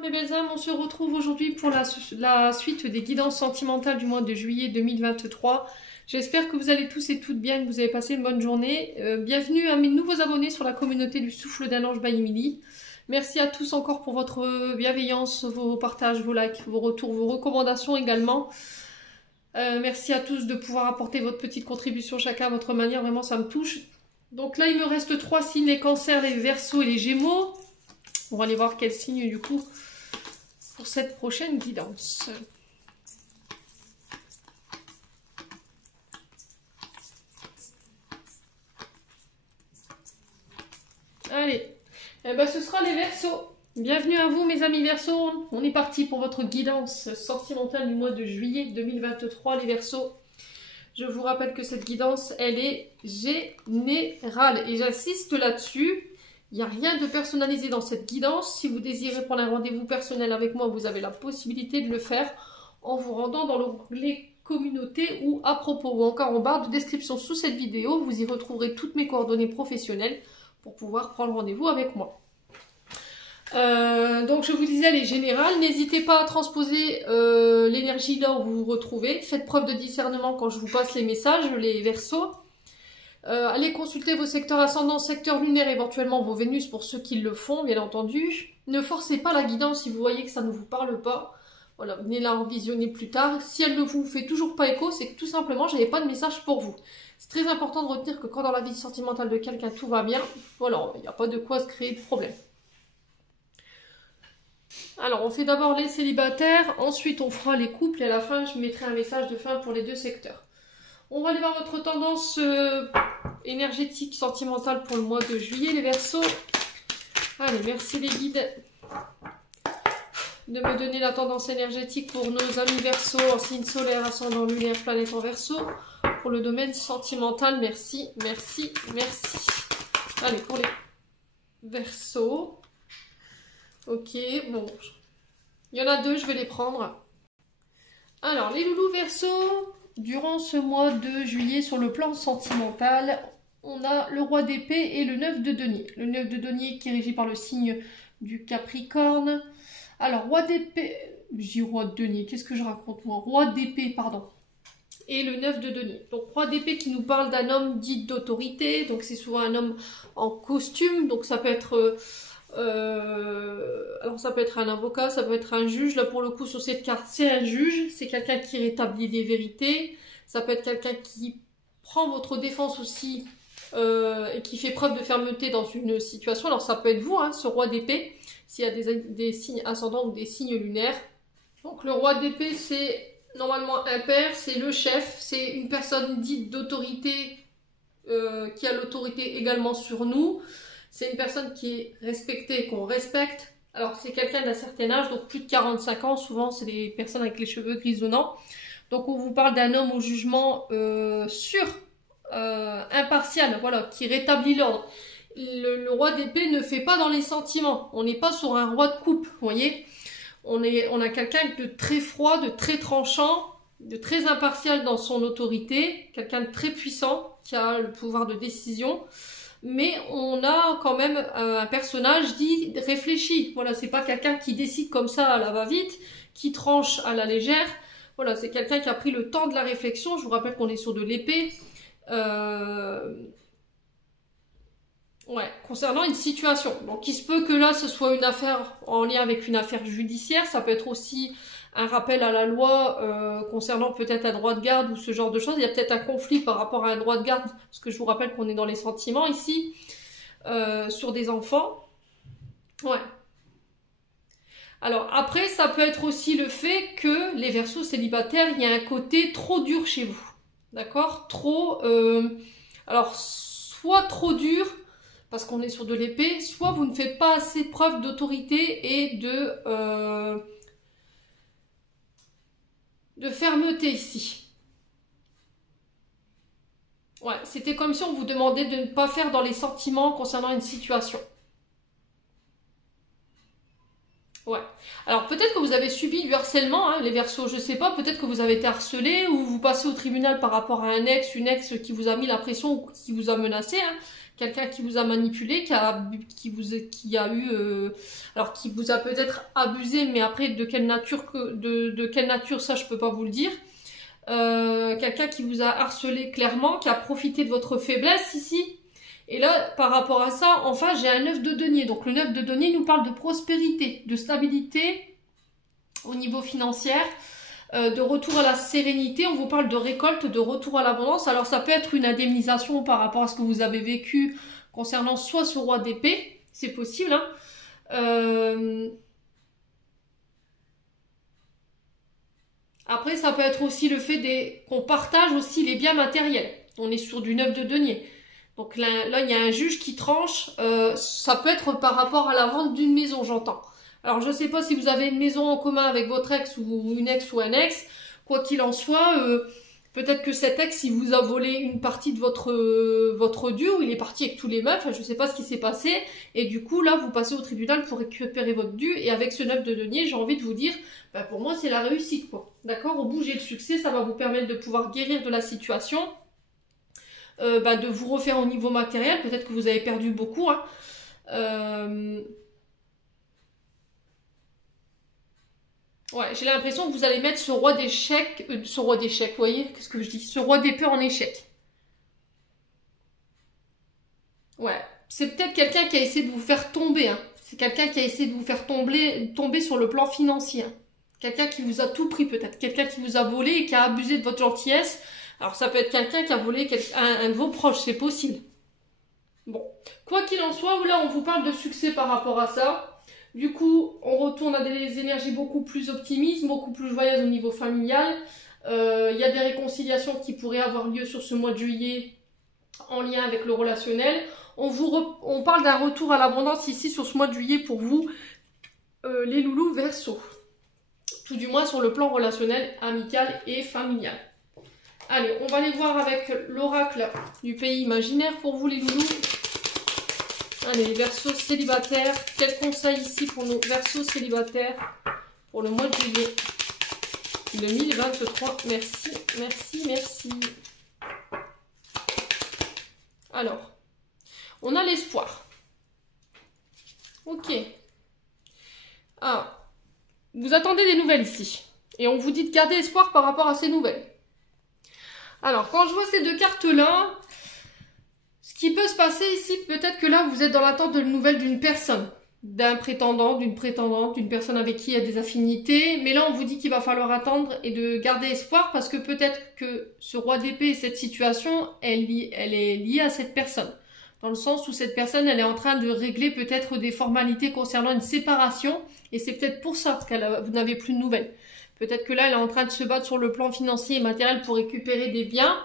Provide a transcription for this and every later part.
mes belles âmes, on se retrouve aujourd'hui pour la suite des guidances sentimentales du mois de juillet 2023. J'espère que vous allez tous et toutes bien, que vous avez passé une bonne journée. Bienvenue à mes nouveaux abonnés sur la communauté du Souffle d'un Ange by Emily. Merci à tous encore pour votre bienveillance, vos partages, vos likes, vos retours, vos recommandations également. Merci à tous de pouvoir apporter votre petite contribution chacun à votre manière, vraiment ça me touche. Donc là il me reste 3 signes, les cancers, les verseaux et les gémeaux. On va aller voir quel signe du coup pour cette prochaine guidance. Allez, eh ben, ce sera les verseaux. Bienvenue à vous mes amis verseaux. On est parti pour votre guidance sentimentale du mois de juillet 2023 les verseaux. Je vous rappelle que cette guidance, elle est générale et j'insiste là-dessus. Il n'y a rien de personnalisé dans cette guidance. Si vous désirez prendre un rendez-vous personnel avec moi, vous avez la possibilité de le faire en vous rendant dans l'onglet communauté ou à propos ou encore en barre de description sous cette vidéo. Vous y retrouverez toutes mes coordonnées professionnelles pour pouvoir prendre rendez-vous avec moi. Donc je vous disais, elle est générale. N'hésitez pas à transposer l'énergie là où vous vous retrouvez. Faites preuve de discernement quand je vous passe les messages, les verseaux. Allez consulter vos secteurs ascendants, secteurs lunaires, éventuellement vos Vénus pour ceux qui le font, bien entendu. Ne forcez pas la guidance si vous voyez que ça ne vous parle pas. Voilà, venez la revisionner plus tard. Si elle ne vous fait toujours pas écho, c'est que tout simplement, je n'avais pas de message pour vous. C'est très important de retenir que quand dans la vie sentimentale de quelqu'un tout va bien, voilà, il n'y a pas de quoi se créer de problème. Alors, on fait d'abord les célibataires, ensuite on fera les couples et à la fin, je mettrai un message de fin pour les deux secteurs. On va aller voir votre tendance énergétique, sentimentale pour le mois de juillet, les Verseaux. Allez, merci les guides de me donner la tendance énergétique pour nos amis Verseaux en signe solaire, ascendant lunaire, planète en Verseau. Pour le domaine sentimental, merci, merci, merci. Allez, pour les Verseaux. Ok, bon. Il y en a deux, je vais les prendre. Alors, les loulous Verseaux. Durant ce mois de juillet, sur le plan sentimental, on a le roi d'épée et le 9 de denier. Le 9 de denier qui est régi par le signe du Capricorne. Alors, roi d'épée, je dis roi de denier, qu'est-ce que je raconte moi? Roi d'épée, pardon. Et le 9 de denier. Donc, roi d'épée qui nous parle d'un homme dit d'autorité. Donc, c'est souvent un homme en costume. Donc, ça peut être... alors ça peut être un avocat, ça peut être un juge. Là pour le coup sur cette carte c'est un juge, c'est quelqu'un qui rétablit des vérités. Ça peut être quelqu'un qui prend votre défense aussi et qui fait preuve de fermeté dans une situation. Alors ça peut être vous, hein, ce roi d'épée, s'il y a des signes ascendants ou des signes lunaires. Donc le roi d'épée c'est normalement un père, c'est le chef, c'est une personne dite d'autorité qui a l'autorité également sur nous. C'est une personne qui est respectée, qu'on respecte. Alors, c'est quelqu'un d'un certain âge, donc plus de 45 ans. Souvent, c'est des personnes avec les cheveux grisonnants. Donc, on vous parle d'un homme au jugement sûr, impartial, voilà, qui rétablit l'ordre. Le roi d'épée ne fait pas dans les sentiments. On n'est pas sur un roi de coupe, vous voyez. On a quelqu'un de très froid, de très tranchant, de très impartial dans son autorité. Quelqu'un de très puissant, qui a le pouvoir de décision. Mais on a quand même un personnage dit réfléchi. Voilà, c'est pas quelqu'un qui décide comme ça à la va-vite, qui tranche à la légère. Voilà, c'est quelqu'un qui a pris le temps de la réflexion. Je vous rappelle qu'on est sur de l'épée. Ouais, concernant une situation. Donc, il se peut que là, ce soit une affaire en lien avec une affaire judiciaire. Ça peut être aussi un rappel à la loi concernant peut-être un droit de garde ou ce genre de choses. Il y a peut-être un conflit par rapport à un droit de garde, parce que je vous rappelle qu'on est dans les sentiments ici, sur des enfants. Ouais. Alors après, ça peut être aussi le fait que les Verseaux célibataires, il y a un côté trop dur chez vous. D'accord? Trop... alors, soit trop dur, parce qu'on est sur de l'épée, soit vous ne faites pas assez preuve d'autorité et de fermeté ici. Ouais, c'était comme si on vous demandait de ne pas faire dans les sentiments concernant une situation. Ouais. Alors peut-être que vous avez subi du harcèlement, hein, les Verseaux, je sais pas, peut-être que vous avez été harcelé ou vous passez au tribunal par rapport à un ex, une ex qui vous a mis la pression ou qui vous a menacé, hein. quelqu'un qui vous a manipulé, qui vous a peut-être abusé, mais après de quelle nature ça je peux pas vous le dire. Quelqu'un qui vous a harcelé clairement, qui a profité de votre faiblesse ici. Et là, par rapport à ça, enfin j'ai un 9 de denier. Donc le 9 de denier nous parle de prospérité, de stabilité au niveau financier. De retour à la sérénité, on vous parle de récolte, de retour à l'abondance. Alors ça peut être une indemnisation par rapport à ce que vous avez vécu concernant soit ce roi d'épée, c'est possible. Hein. Après ça peut être aussi le fait qu'on partage aussi les biens matériels. On est sur du 9 de denier. Donc là il y a un juge qui tranche, ça peut être par rapport à la vente d'une maison, j'entends. Alors, je ne sais pas si vous avez une maison en commun avec votre ex ou une ex ou un ex. Quoi qu'il en soit, peut-être que cet ex, il vous a volé une partie de votre dû, ou il est parti avec tous les meubles. Enfin, je ne sais pas ce qui s'est passé. Et du coup, là, vous passez au tribunal pour récupérer votre dû. Et avec ce 9 de denier, j'ai envie de vous dire, bah, pour moi, c'est la réussite, quoi. D'accord? Au bout, j'ai le succès. Ça va vous permettre de pouvoir guérir de la situation. De vous refaire au niveau matériel. Peut-être que vous avez perdu beaucoup, hein. Ouais, j'ai l'impression que vous allez mettre ce roi d'échecs, vous voyez, qu'est-ce que je dis? Ce roi d'épée en échec. Ouais, c'est peut-être quelqu'un qui a essayé de vous faire tomber, hein. C'est quelqu'un qui a essayé de vous faire tomber sur le plan financier. Hein. Quelqu'un qui vous a tout pris peut-être, quelqu'un qui vous a volé et qui a abusé de votre gentillesse. Alors ça peut être quelqu'un qui a volé un de vos proches, c'est possible. Bon, quoi qu'il en soit, là on vous parle de succès par rapport à ça. Du coup, on retourne à des énergies beaucoup plus optimistes, beaucoup plus joyeuses au niveau familial. Il y a des réconciliations qui pourraient avoir lieu sur ce mois de juillet en lien avec le relationnel. On parle d'un retour à l'abondance ici sur ce mois de juillet pour vous, les loulous Verseau. Tout du moins sur le plan relationnel, amical et familial. Allez, on va aller voir avec l'oracle du pays imaginaire pour vous les loulous. Allez, les Verseaux célibataires. Quel conseil ici pour nos Verseaux célibataires pour le mois de juillet 2023. Merci, merci, merci. Alors, on a l'espoir. Ok. Ah, vous attendez des nouvelles ici. Et on vous dit de garder espoir par rapport à ces nouvelles. Alors, quand je vois ces deux cartes-là... Ce qui peut se passer ici, peut-être que là, vous êtes dans l'attente de nouvelles d'une personne, d'un prétendant, d'une prétendante, d'une personne avec qui il y a des affinités. Mais là, on vous dit qu'il va falloir attendre et de garder espoir parce que peut-être que ce roi d'épée et cette situation, elle est liée à cette personne. Dans le sens où cette personne, elle est en train de régler peut-être des formalités concernant une séparation. Et c'est peut-être pour ça que vous n'avez plus de nouvelles. Peut-être que là, elle est en train de se battre sur le plan financier et matériel pour récupérer des biens.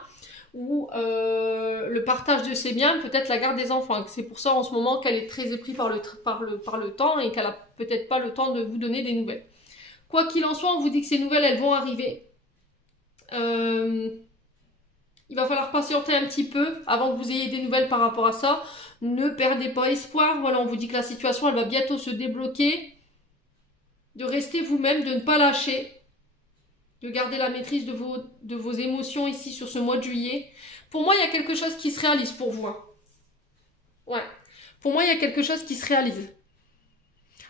Ou le partage de ses biens, peut-être la garde des enfants. C'est pour ça en ce moment qu'elle est très éprise par le temps et qu'elle a peut-être pas le temps de vous donner des nouvelles. Quoi qu'il en soit, on vous dit que ces nouvelles, elles vont arriver. Il va falloir patienter un petit peu avant que vous ayez des nouvelles par rapport à ça. Ne perdez pas espoir. Voilà, on vous dit que la situation, elle va bientôt se débloquer. De rester vous-même, de ne pas lâcher. De garder la maîtrise de vos émotions ici sur ce mois de juillet. Pour moi, il y a quelque chose qui se réalise pour vous. Hein. Ouais. Pour moi, il y a quelque chose qui se réalise.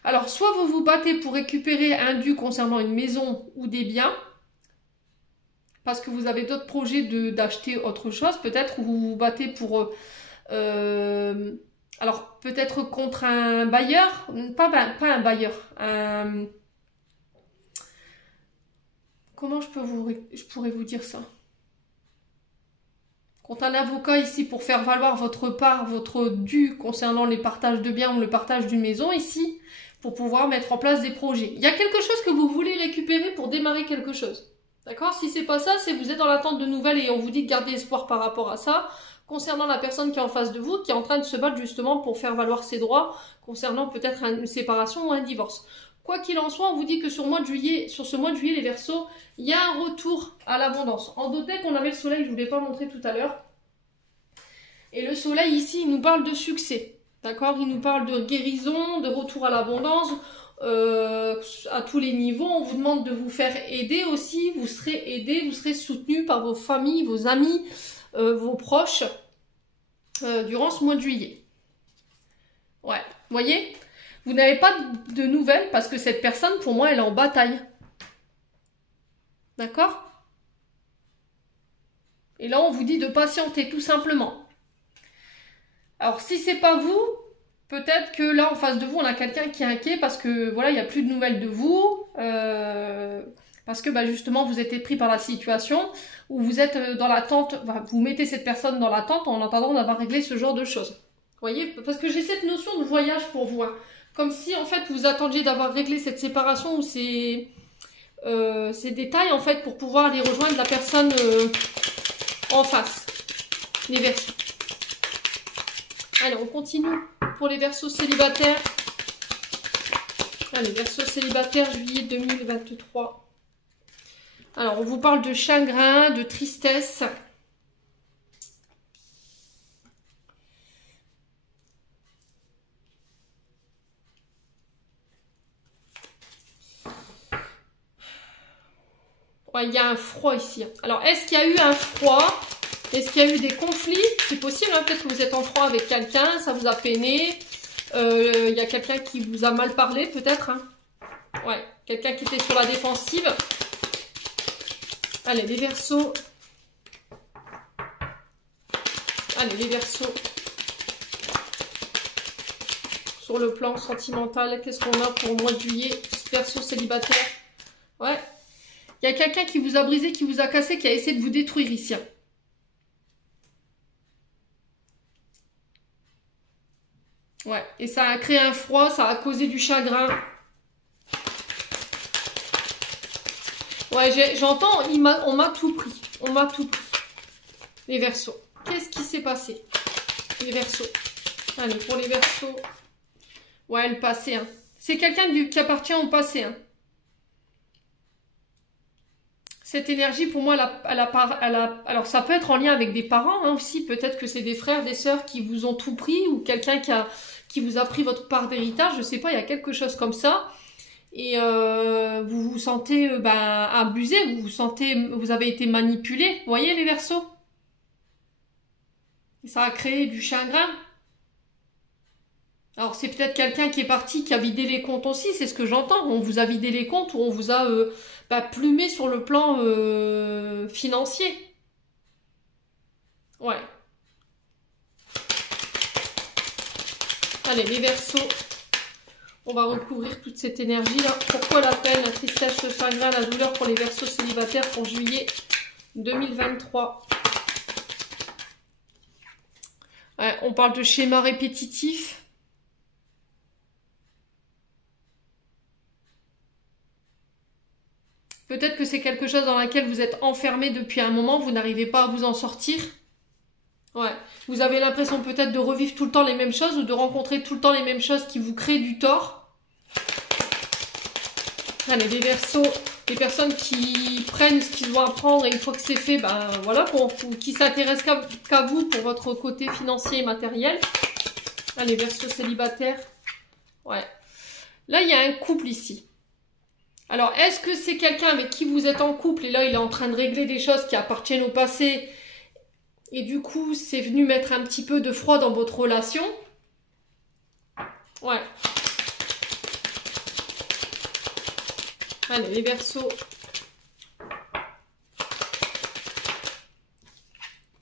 Alors, soit vous vous battez pour récupérer un dû concernant une maison ou des biens, parce que vous avez d'autres projets d'acheter autre chose, peut-être, ou vous vous battez pour... alors, peut-être contre un bailleur, pas un bailleur, comment je pourrais vous dire ça? Contre un avocat ici pour faire valoir votre part, votre dû concernant les partages de biens ou le partage d'une maison ici, pour pouvoir mettre en place des projets. Il y a quelque chose que vous voulez récupérer pour démarrer quelque chose. D'accord? Si c'est pas ça, c'est que vous êtes dans l'attente de nouvelles et on vous dit de garder espoir par rapport à ça, concernant la personne qui est en face de vous, qui est en train de se battre justement pour faire valoir ses droits, concernant peut-être une séparation ou un divorce. Quoi qu'il en soit, on vous dit que sur ce mois de juillet, les Verseaux, il y a un retour à l'abondance. En doté qu'on avait le soleil, je ne vous l'ai pas montré tout à l'heure. Et le soleil ici, il nous parle de succès. D'accord? Il nous parle de guérison, de retour à l'abondance, à tous les niveaux. On vous demande de vous faire aider aussi. Vous serez aidé, vous serez soutenu par vos familles, vos amis, vos proches. durant ce mois de juillet. Ouais, vous voyez, vous n'avez pas de nouvelles parce que cette personne, pour moi, elle est en bataille. D'accord? Et là, on vous dit de patienter, tout simplement. Alors, si c'est pas vous, peut-être que là, en face de vous, on a quelqu'un qui est inquiet parce que, voilà, il n'y a plus de nouvelles de vous. Parce que, bah, justement, vous êtes pris par la situation où vous êtes dans l'attente, vous mettez cette personne dans l'attente en attendant d'avoir réglé ce genre de choses. Vous voyez? Parce que j'ai cette notion de voyage pour vous. Hein. Comme si, en fait, vous attendiez d'avoir réglé cette séparation ou ces détails, en fait, pour pouvoir aller rejoindre la personne en face. Les Verseaux. Allez, on continue pour les Verseaux célibataires. Allez, Verseaux célibataires, juillet 2023. Alors, on vous parle de chagrin, de tristesse. Ouais, il y a un froid ici. Alors, est-ce qu'il y a eu un froid? Est-ce qu'il y a eu des conflits? C'est possible, hein, peut-être que vous êtes en froid avec quelqu'un, ça vous a peiné. Il y a quelqu'un qui vous a mal parlé, peut-être. Hein. Ouais, quelqu'un qui était sur la défensive. Allez, les Verseaux. Allez, les Verseaux. Sur le plan sentimental, qu'est-ce qu'on a pour le mois de juillet? Verseaux célibataire. Ouais. Il y a quelqu'un qui vous a brisé, qui vous a cassé, qui a essayé de vous détruire ici. Ouais, et ça a créé un froid, ça a causé du chagrin. Ouais, j'entends, on m'a tout pris. On m'a tout pris. Les Verseaux. Qu'est-ce qui s'est passé? Les Verseaux. Allez, pour les Verseaux. Ouais, le passé. Hein. C'est quelqu'un qui appartient au passé. Hein. Cette énergie, pour moi, alors ça peut être en lien avec des parents hein, aussi. Peut-être que c'est des frères, des sœurs qui vous ont tout pris ou quelqu'un qui vous a pris votre part d'héritage. Je sais pas, il y a quelque chose comme ça. Et vous vous sentez abusé, vous avez été manipulé. Vous voyez les Verseaux? Et ça a créé du chagrin. Alors c'est peut-être quelqu'un qui est parti, qui a vidé les comptes aussi, c'est ce que j'entends. On vous a vidé les comptes ou on vous a plumé sur le plan financier. Ouais. Allez, les Verseaux. On va recouvrir toute cette énergie-là. Pourquoi la peine, la tristesse, le chagrin, la douleur pour les Verseaux célibataires pour juillet 2023? Ouais, on parle de schéma répétitif. Peut-être que c'est quelque chose dans lequel vous êtes enfermé depuis un moment, vous n'arrivez pas à vous en sortir. Ouais. Vous avez l'impression peut-être de revivre tout le temps les mêmes choses ou de rencontrer tout le temps les mêmes choses qui vous créent du tort. Allez, les Verseaux, des personnes qui prennent ce qu'ils doivent apprendre et une fois que c'est fait, ben voilà, qui s'intéressent qu'à vous pour votre côté financier et matériel. Allez, Verseaux célibataires. Ouais. Là, il y a un couple ici. Alors, est-ce que c'est quelqu'un avec qui vous êtes en couple et là, il est en train de régler des choses qui appartiennent au passé et du coup, c'est venu mettre un petit peu de froid dans votre relation? Ouais. Allez, les Verseaux.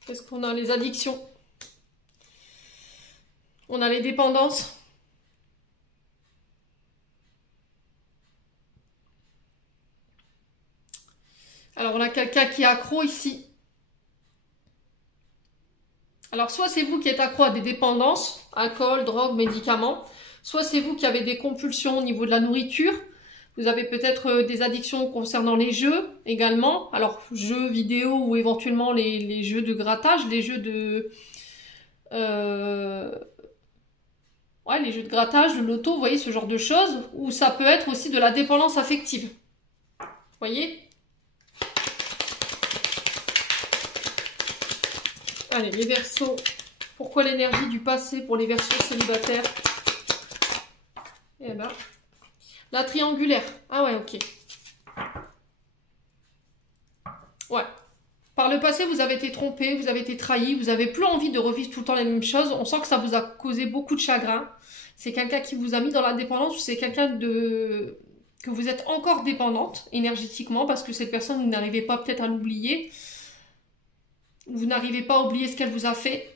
Qu'est-ce qu'on a? Les addictions. On a les dépendances. Alors, on a quelqu'un qui est accro ici. Alors, soit c'est vous qui êtes accro à des dépendances, alcool, drogue, médicaments. Soit c'est vous qui avez des compulsions au niveau de la nourriture. Vous avez peut-être des addictions concernant les jeux également. Alors, jeux vidéo ou éventuellement les jeux de grattage, les jeux de... Ouais, les jeux de grattage, de loto, vous voyez, ce genre de choses. Ou ça peut être aussi de la dépendance affective. Vous voyez? Allez, les Verseaux. Pourquoi l'énergie du passé pour les Verseaux célibataires? Eh ben, la triangulaire. Ah ouais, ok. Ouais. Par le passé, vous avez été trompé, vous avez été trahi, vous avez plus envie de revivre tout le temps les mêmes choses. On sent que ça vous a causé beaucoup de chagrin. C'est quelqu'un qui vous a mis dans la dépendance ou c'est quelqu'un de... que vous êtes encore dépendante énergétiquement parce que cette personne, vous n'arrivez pas peut-être à l'oublier. Vous n'arrivez pas à oublier ce qu'elle vous a fait.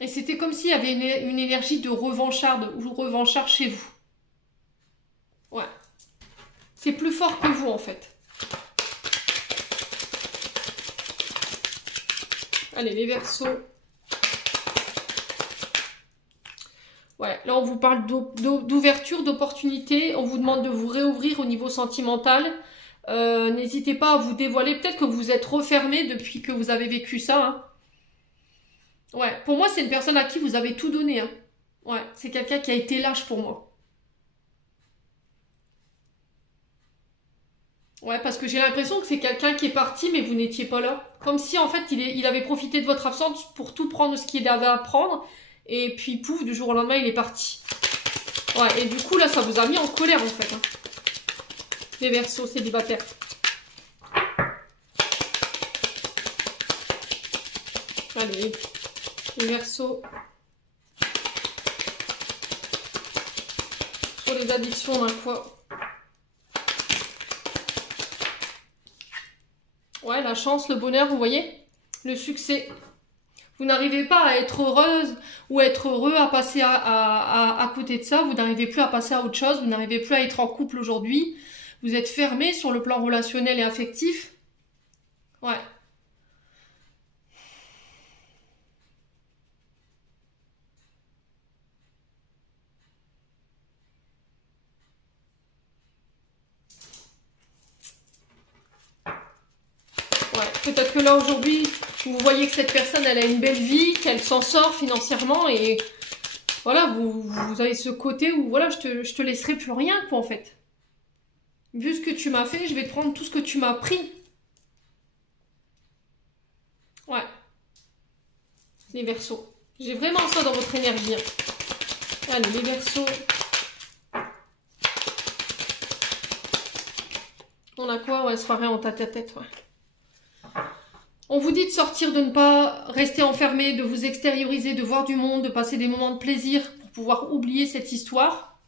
Et c'était comme s'il y avait une énergie de revancharde ou revanchard chez vous. Ouais. C'est plus fort que vous, en fait. Allez, les Verseaux. Ouais, là, on vous parle d'ouverture, d'opportunité. On vous demande de vous réouvrir au niveau sentimental. N'hésitez pas à vous dévoiler. Peut-être que vous êtes refermé depuis que vous avez vécu ça, hein. Ouais, pour moi, c'est une personne à qui vous avez tout donné, hein. Ouais, c'est quelqu'un qui a été lâche pour moi. Ouais, parce que j'ai l'impression que c'est quelqu'un qui est parti, mais vous n'étiez pas là. Comme si, en fait, il avait profité de votre absence pour tout prendre ce qu'il avait à prendre. Et puis, pouf, du jour au lendemain, il est parti. Ouais, et du coup, là, ça vous a mis en colère, en fait, hein. Les Verseaux célibataires. Allez, les Verseaux. Sur les addictions, on a quoi? Ouais, la chance, le bonheur, vous voyez? Le succès. Vous n'arrivez pas à être heureuse ou être heureux à passer à côté de ça. Vous n'arrivez plus à passer à autre chose. Vous n'arrivez plus à être en couple aujourd'hui. Vous êtes fermé sur le plan relationnel et affectif. Ouais. Ouais, peut-être que là aujourd'hui, vous voyez que cette personne, elle a une belle vie, qu'elle s'en sort financièrement et voilà, vous avez ce côté où voilà, je te laisserai plus rien, quoi, en fait. Vu ce que tu m'as fait, je vais te prendre tout ce que tu m'as pris. Ouais, les Verseaux. J'ai vraiment ça dans votre énergie, hein. Allez, les Verseaux. On a quoi? Ouais, soirée en tête-à-tête, ouais. On vous dit de sortir, de ne pas rester enfermé, de vous extérioriser, de voir du monde, de passer des moments de plaisir pour pouvoir oublier cette histoire.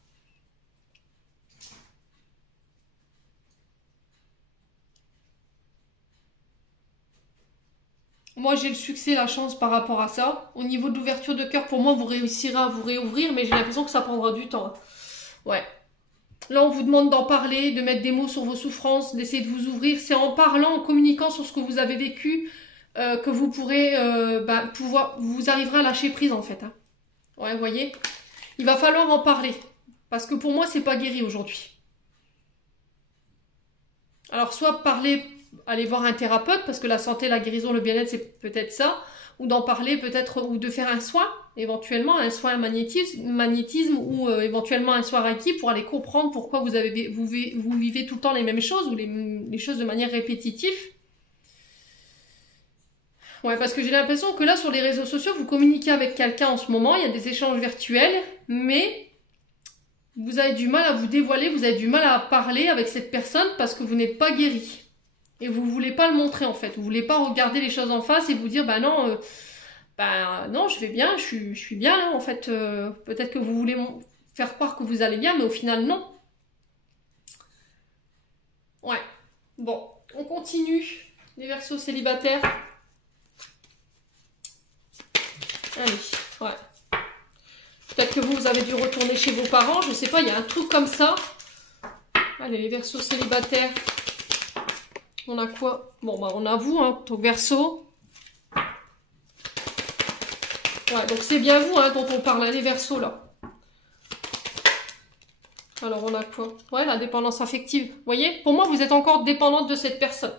Moi, j'ai le succès, la chance par rapport à ça. Au niveau de l'ouverture de cœur, pour moi, vous réussirez à vous réouvrir, mais j'ai l'impression que ça prendra du temps. Ouais. Là, on vous demande d'en parler, de mettre des mots sur vos souffrances, d'essayer de vous ouvrir. C'est en parlant, en communiquant sur ce que vous avez vécu, que vous pourrez vous arriverez à lâcher prise, en fait, hein. Ouais, vous voyez. Il va falloir en parler. Parce que pour moi, c'est pas guéri aujourd'hui. Alors, soit parler, aller voir un thérapeute, parce que la santé, la guérison, le bien-être, c'est peut-être ça. Ou d'en parler peut-être, ou de faire un soin, éventuellement, un soin magnétisme ou éventuellement un soin Reiki pour aller comprendre pourquoi vous vivez tout le temps les mêmes choses ou les choses de manière répétitive. Ouais, parce que j'ai l'impression que là, sur les réseaux sociaux, vous communiquez avec quelqu'un en ce moment, il y a des échanges virtuels, mais vous avez du mal à vous dévoiler, vous avez du mal à parler avec cette personne parce que vous n'êtes pas guéri. Et vous voulez pas le montrer, en fait. Vous voulez pas regarder les choses en face et vous dire, bah non, non, je vais bien, je suis bien là, en fait. Peut-être que vous voulez faire croire que vous allez bien, mais au final, non. Ouais. Bon, on continue. Les Verseaux célibataires. Allez, ouais. Peut-être que vous avez dû retourner chez vos parents, je sais pas, il y a un truc comme ça. Allez, les Verseaux célibataires. On a quoi? Bon, bah on a vous, hein, donc Verseau. Ouais, donc c'est bien vous, hein, dont on parle, hein, les Verseaux, là. Alors, on a quoi? Ouais, la dépendance affective. Vous voyez? Pour moi, vous êtes encore dépendante de cette personne.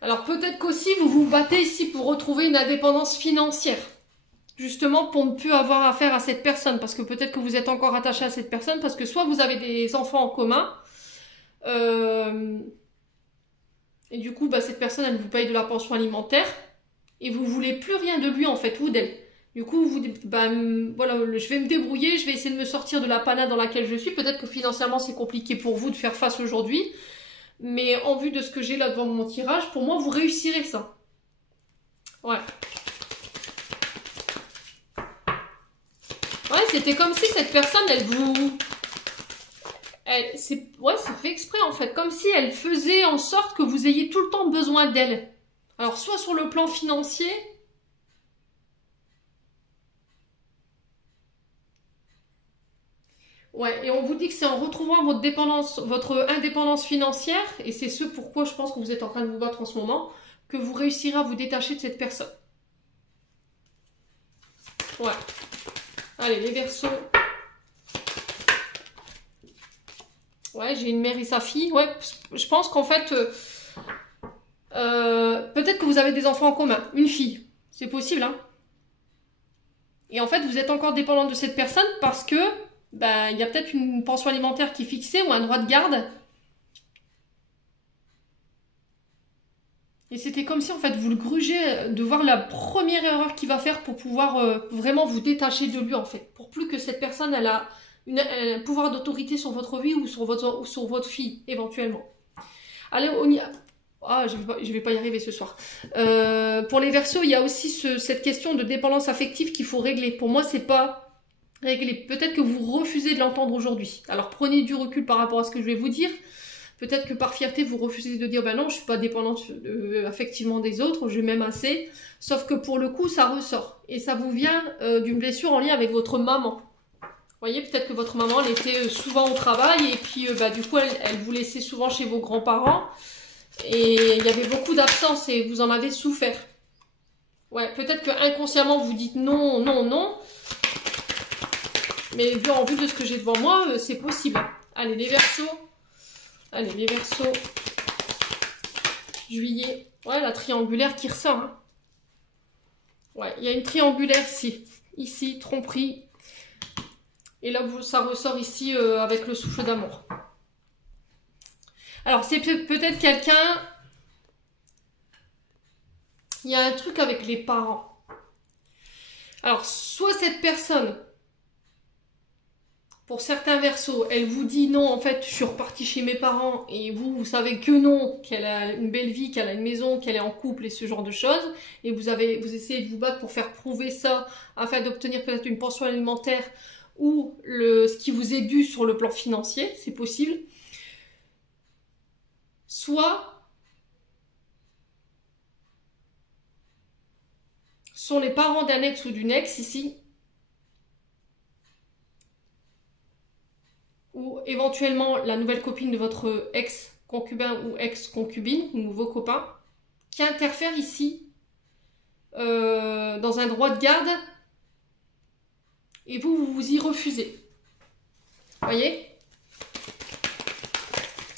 Alors, peut-être qu'aussi, vous vous battez ici pour retrouver une indépendance financière. Justement, pour ne plus avoir affaire à cette personne. Parce que peut-être que vous êtes encore attaché à cette personne. Parce que soit vous avez des enfants en commun. Et du coup, bah, cette personne, elle vous paye de la pension alimentaire. Et vous voulez plus rien de lui, en fait, ou d'elle. Du coup, vous dites, ben voilà, je vais me débrouiller, je vais essayer de me sortir de la panade dans laquelle je suis. Peut-être que financièrement, c'est compliqué pour vous de faire face aujourd'hui. Mais en vue de ce que j'ai là devant mon tirage, pour moi, vous réussirez ça. Ouais. Ouais, c'était comme si cette personne, elle vous... Ouais, c'est fait exprès en fait. Comme si elle faisait en sorte que vous ayez tout le temps besoin d'elle. Alors, soit sur le plan financier... Ouais, et on vous dit que c'est en retrouvant votre indépendance financière, et c'est ce pourquoi je pense que vous êtes en train de vous battre en ce moment, que vous réussirez à vous détacher de cette personne. Ouais. Allez, les Verseaux. Ouais, j'ai une mère et sa fille. Ouais, je pense qu'en fait, peut-être que vous avez des enfants en commun. Une fille. C'est possible, hein. Et en fait, vous êtes encore dépendante de cette personne parce que ben, il y a peut-être une pension alimentaire qui est fixée ou un droit de garde. Et c'était comme si en fait vous le grugez de voir la première erreur qu'il va faire pour pouvoir vraiment vous détacher de lui en fait. Pour plus que cette personne elle a un pouvoir d'autorité sur votre vie ou sur votre fille éventuellement. Allez, on y... Ah, je vais pas y arriver ce soir. Pour les Verseaux, il y a aussi cette question de dépendance affective qu'il faut régler. Pour moi, c'est pas réglé. Peut-être que vous refusez de l'entendre aujourd'hui. Alors prenez du recul par rapport à ce que je vais vous dire. Peut-être que par fierté, vous refusez de dire « Ben non, je suis pas dépendante affectivement des autres, je m'aime assez. » Sauf que pour le coup, ça ressort. Et ça vous vient d'une blessure en lien avec votre maman. Vous voyez, peut-être que votre maman, elle était souvent au travail et puis du coup, elle vous laissait souvent chez vos grands-parents. Et il y avait beaucoup d'absence et vous en avez souffert. Ouais, peut-être que inconsciemment, vous dites non, non, non. Mais en vue de ce que j'ai devant moi, c'est possible. Allez, les Verseaux. Allez, les Verseaux. Juillet. Ouais, la triangulaire qui ressort. Hein. Ouais, il y a une triangulaire ici. Ici, tromperie. Et là, ça ressort ici avec le souffle d'amour. Alors, c'est peut-être quelqu'un... Il y a un truc avec les parents. Alors, soit cette personne... Pour certains Verseaux, elle vous dit non, en fait, je suis repartie chez mes parents et vous savez que non, qu'elle a une belle vie, qu'elle a une maison, qu'elle est en couple et ce genre de choses. Et vous essayez de vous battre pour faire prouver ça afin d'obtenir peut-être une pension alimentaire ou ce qui vous est dû sur le plan financier, c'est possible. Soit sont les parents d'un ex ou d'une ex ici. Ou éventuellement la nouvelle copine de votre ex-concubin ou ex-concubine, ou nouveau copain, qui interfère ici dans un droit de garde et vous vous y refusez. Vous voyez?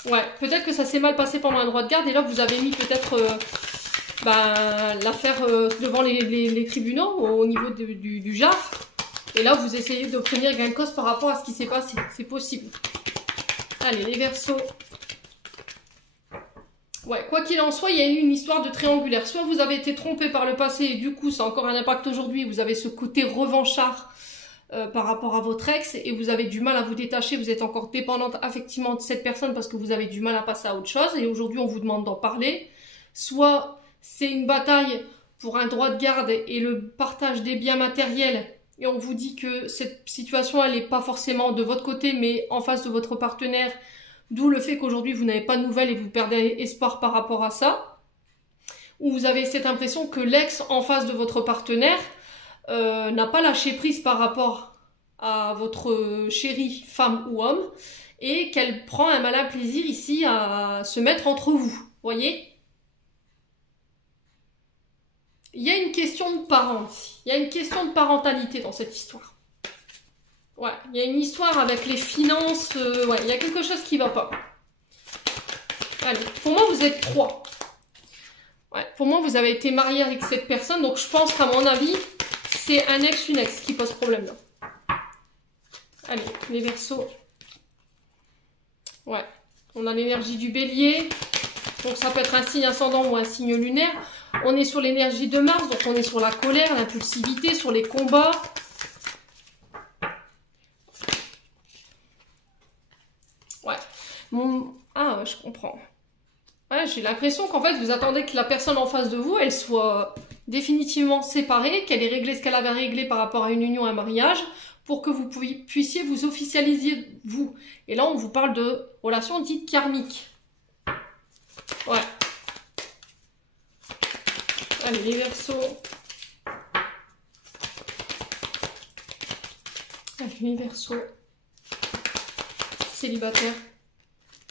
Ouais, peut-être que ça s'est mal passé pendant un droit de garde et là vous avez mis peut-être l'affaire devant les tribunaux au niveau du JAF. Et là, vous essayez d'obtenir gain de cause par rapport à ce qui s'est passé. C'est possible. Allez, les Verseaux. Ouais, quoi qu'il en soit, il y a eu une histoire de triangulaire. Soit vous avez été trompé par le passé et du coup, ça a encore un impact aujourd'hui. Vous avez ce côté revanchard par rapport à votre ex et vous avez du mal à vous détacher. Vous êtes encore dépendante affectivement de cette personne parce que vous avez du mal à passer à autre chose. Et aujourd'hui, on vous demande d'en parler. Soit c'est une bataille pour un droit de garde et le partage des biens matériels. Et on vous dit que cette situation, elle n'est pas forcément de votre côté, mais en face de votre partenaire. D'où le fait qu'aujourd'hui, vous n'avez pas de nouvelles et vous perdez espoir par rapport à ça. Ou vous avez cette impression que l'ex en face de votre partenaire n'a pas lâché prise par rapport à votre chérie, femme ou homme. Et qu'elle prend un malin plaisir ici à se mettre entre vous. Voyez ? Il y a une question de parents ici. Il y a une question de parentalité dans cette histoire. Ouais, il y a une histoire avec les finances. Ouais, il y a quelque chose qui ne va pas. Allez, pour moi, vous êtes 3. Ouais, pour moi, vous avez été marié avec cette personne. Donc, je pense qu'à mon avis, c'est un ex, une ex qui pose problème là. Allez, les Verseaux. Ouais, on a l'énergie du Bélier. Donc, ça peut être un signe ascendant ou un signe lunaire. On est sur l'énergie de Mars, donc on est sur la colère, l'impulsivité, sur les combats. Ouais. Ah, ouais, je comprends. Ouais, j'ai l'impression qu'en fait, vous attendez que la personne en face de vous, elle soit définitivement séparée, qu'elle ait réglé ce qu'elle avait réglé par rapport à une union, un mariage, pour que vous puissiez vous officialiser, vous. Et là, on vous parle de relations dites karmiques. Ouais. Allez, les Verseaux. Allez, les Verseaux. Célibataire.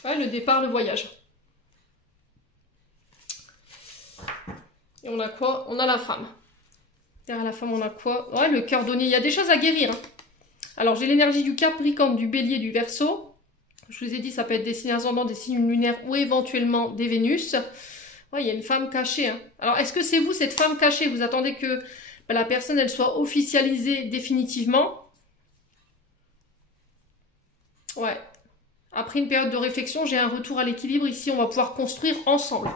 Ouais, le départ, le voyage. Et on a quoi? On a la femme. Derrière la femme, on a quoi? Ouais, le cœur donné. Il y a des choses à guérir. Hein. Alors, j'ai l'énergie du Capricorne, du Bélier, du Verseau. Je vous ai dit, ça peut être des signes ascendants, des signes lunaires ou éventuellement des Vénus. Ouais, il y a une femme cachée. Hein. Alors, est-ce que c'est vous, cette femme cachée? Vous attendez que la personne, elle soit officialisée définitivement? Ouais. Après une période de réflexion, j'ai un retour à l'équilibre. Ici, on va pouvoir construire ensemble.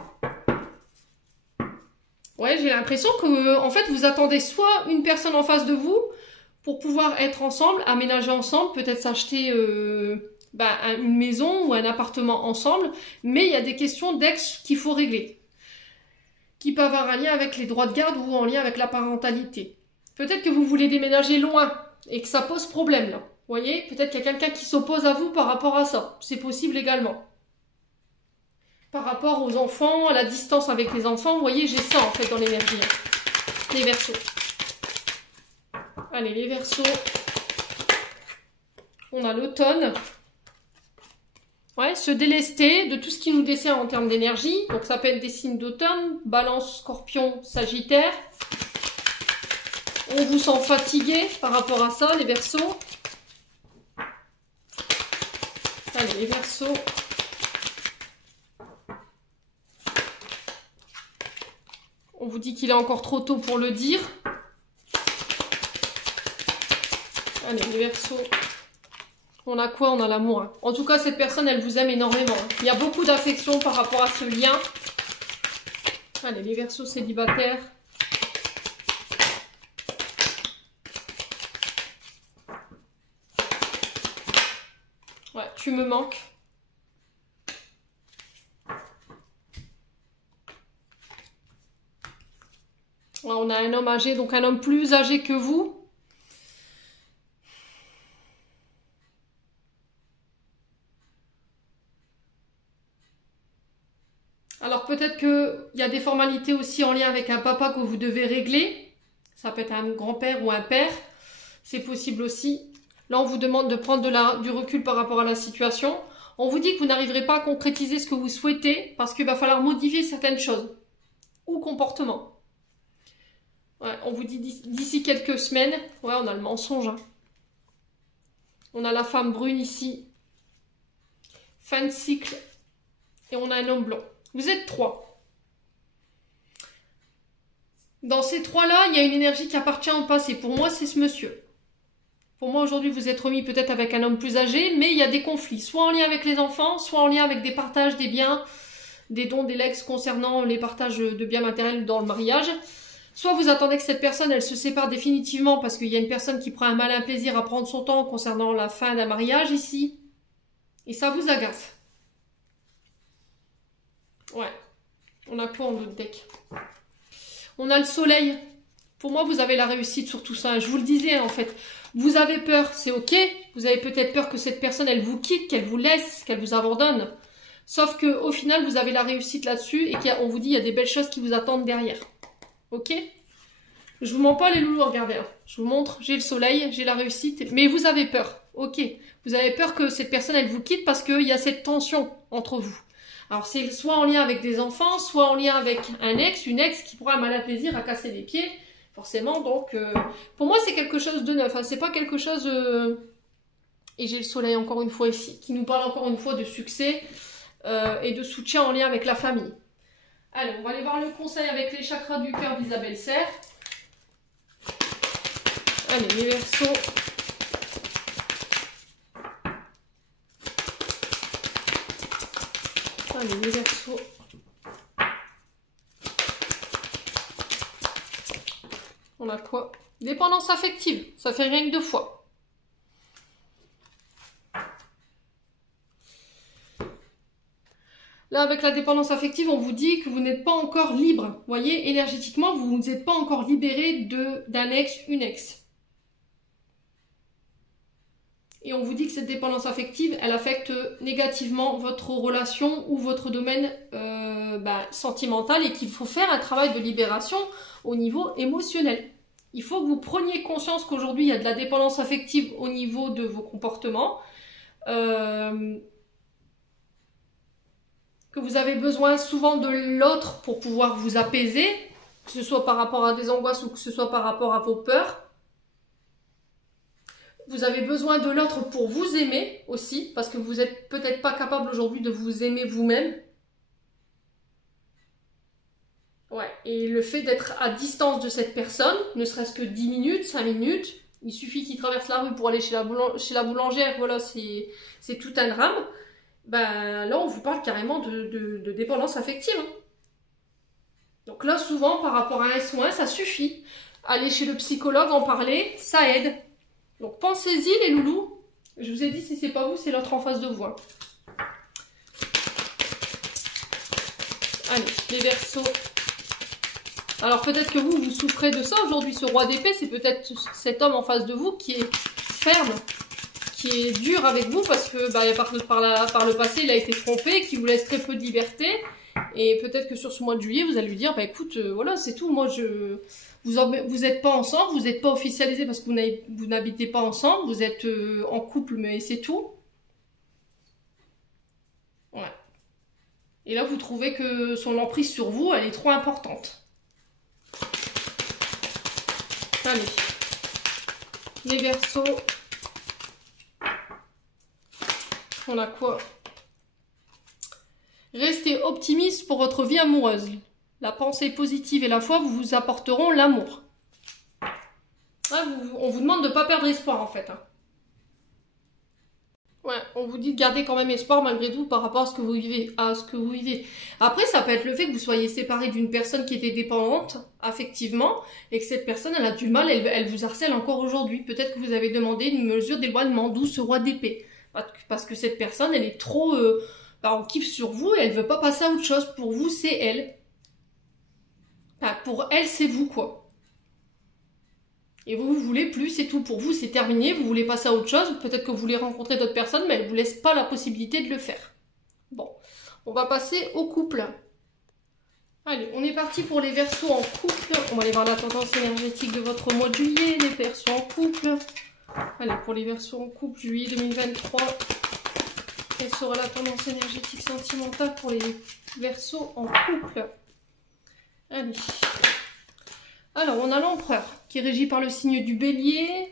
Ouais, j'ai l'impression que, en fait, vous attendez soit une personne en face de vous pour pouvoir être ensemble, aménager ensemble, peut-être s'acheter une maison ou un appartement ensemble, mais il y a des questions d'ex qu'il faut régler, qui peuvent avoir un lien avec les droits de garde ou en lien avec la parentalité. Peut-être que vous voulez déménager loin et que ça pose problème, là. Vous voyez, peut-être qu'il y a quelqu'un qui s'oppose à vous par rapport à ça. C'est possible également. Par rapport aux enfants, à la distance avec les enfants, vous voyez, j'ai ça en fait dans l'énergie. Les Verseaux. Allez, les Verseaux. On a l'automne. Ouais, se délester de tout ce qui nous dessert en termes d'énergie. Donc ça peut être des signes d'automne, Balance, Scorpion, Sagittaire. On vous sent fatigué par rapport à ça, les Verseaux. Allez, les Verseaux. On vous dit qu'il est encore trop tôt pour le dire. Allez, les Verseaux. On a quoi? On a l'amour. Hein. En tout cas, cette personne, elle vous aime énormément. Hein. Il y a beaucoup d'affection par rapport à ce lien. Allez, les Verseaux célibataires. Ouais, tu me manques. Ouais, on a un homme âgé, donc un homme plus âgé que vous. Alors peut-être qu'il y a des formalités aussi en lien avec un papa que vous devez régler. Ça peut être un grand-père ou un père. C'est possible aussi. Là, on vous demande de prendre du recul par rapport à la situation. On vous dit que vous n'arriverez pas à concrétiser ce que vous souhaitez parce qu'il va falloir modifier certaines choses ou comportements. Ouais, on vous dit d'ici quelques semaines. Ouais, on a le mensonge. Hein. On a la femme brune ici. Fin de cycle. Et on a un homme blanc. Vous êtes 3. Dans ces 3-là, il y a une énergie qui appartient au passé. Pour moi, c'est ce monsieur. Pour moi, aujourd'hui, vous êtes remis peut-être avec un homme plus âgé, mais il y a des conflits. Soit en lien avec les enfants, soit en lien avec des partages des biens, des dons, des legs concernant les partages de biens matériels dans le mariage. Soit vous attendez que cette personne, elle se sépare définitivement parce qu'il y a une personne qui prend un malin plaisir à prendre son temps concernant la fin d'un mariage ici. Et ça vous agace. Ouais. On a quoi en autre deck? On a le soleil. Pour moi, vous avez la réussite sur tout ça. Je vous le disais, en fait. Vous avez peur, c'est ok. Vous avez peut-être peur que cette personne, elle vous quitte, qu'elle vous laisse, qu'elle vous abandonne. Sauf que au final, vous avez la réussite là-dessus et qu'on vous dit, il y a des belles choses qui vous attendent derrière. Ok? Je vous mens pas les loulous, regardez. Hein. Je vous montre, j'ai le soleil, j'ai la réussite. Mais vous avez peur. Ok. Vous avez peur que cette personne, elle vous quitte parce qu'il y a cette tension entre vous. Alors c'est soit en lien avec des enfants, soit en lien avec un ex, une ex qui pourra un malin plaisir à casser les pieds, forcément. Donc pour moi c'est quelque chose de neuf, hein. C'est pas quelque chose... Et j'ai le soleil encore une fois ici, qui nous parle encore une fois de succès et de soutien en lien avec la famille. Allez, on va aller voir le conseil avec les chakras du cœur d'Isabelle Serre. Allez, les Verseaux. Allez, les Verseaux. On a quoi? Dépendance affective, ça fait rien que 2 fois. Là, avec la dépendance affective, on vous dit que vous n'êtes pas encore libre. Vous voyez, énergétiquement, vous n'êtes pas encore libéré d'un ex, une ex. Et on vous dit que cette dépendance affective, elle affecte négativement votre relation ou votre domaine sentimental et qu'il faut faire un travail de libération au niveau émotionnel. Il faut que vous preniez conscience qu'aujourd'hui, il y a de la dépendance affective au niveau de vos comportements. Que vous avez besoin souvent de l'autre pour pouvoir vous apaiser, que ce soit par rapport à des angoisses ou que ce soit par rapport à vos peurs. Vous avez besoin de l'autre pour vous aimer aussi, parce que vous n'êtes peut-être pas capable aujourd'hui de vous aimer vous-même. Ouais, et le fait d'être à distance de cette personne, ne serait-ce que 10 minutes, 5 minutes, il suffit qu'il traverse la rue pour aller chez la boulangère, voilà, c'est tout un drame. Ben là, on vous parle carrément de dépendance affective. Hein. Donc là, souvent, par rapport à un soin, ça suffit. Aller chez le psychologue, en parler, ça aide. Donc pensez-y, les loulous. Je vous ai dit, si c'est pas vous, c'est l'autre en face de vous. Hein. Allez, les Verseaux. Alors peut-être que vous souffrez de ça aujourd'hui, ce roi d'épée, c'est peut-être cet homme en face de vous qui est ferme, qui est dur avec vous parce que par le passé, il a été trompé, qui vous laisse très peu de liberté. Et peut-être que sur ce mois de juillet, vous allez lui dire, bah écoute, voilà, c'est tout, moi vous n'êtes pas ensemble, vous n'êtes pas officialisé parce que vous n'habitez pas ensemble, vous êtes en couple, mais c'est tout. Ouais. Et là, vous trouvez que son emprise sur vous, elle est trop importante. Allez, les Verseaux. On a quoi? Restez optimiste pour votre vie amoureuse. La pensée positive et la foi vous apporteront l'amour. Ah, on vous demande de ne pas perdre espoir en fait. Hein. Ouais, on vous dit de garder quand même espoir malgré tout par rapport à ce que vous vivez. Après, ça peut être le fait que vous soyez séparé d'une personne qui était dépendante affectivement et que cette personne, elle a du mal, elle vous harcèle encore aujourd'hui. Peut-être que vous avez demandé une mesure d'éloignement, d'où ce roi d'épée. Parce que cette personne, elle est trop... on kiffe sur vous et elle veut pas passer à autre chose. Pour vous, c'est elle. Enfin, pour elle, c'est vous, quoi. Et vous voulez plus, c'est tout. Pour vous, c'est terminé. Vous voulez passer à autre chose. Peut-être que vous voulez rencontrer d'autres personnes, mais elle ne vous laisse pas la possibilité de le faire. Bon, on va passer au couple. Allez, on est parti pour les Verseaux en couple. On va aller voir la tendance énergétique de votre mois de juillet. Les Verseaux en couple. Allez, pour les Verseaux en couple, juillet 2023. Quelle sera la tendance énergétique sentimentale pour les Verseaux en couple? Allez. Alors, on a l'Empereur qui est régi par le signe du Bélier.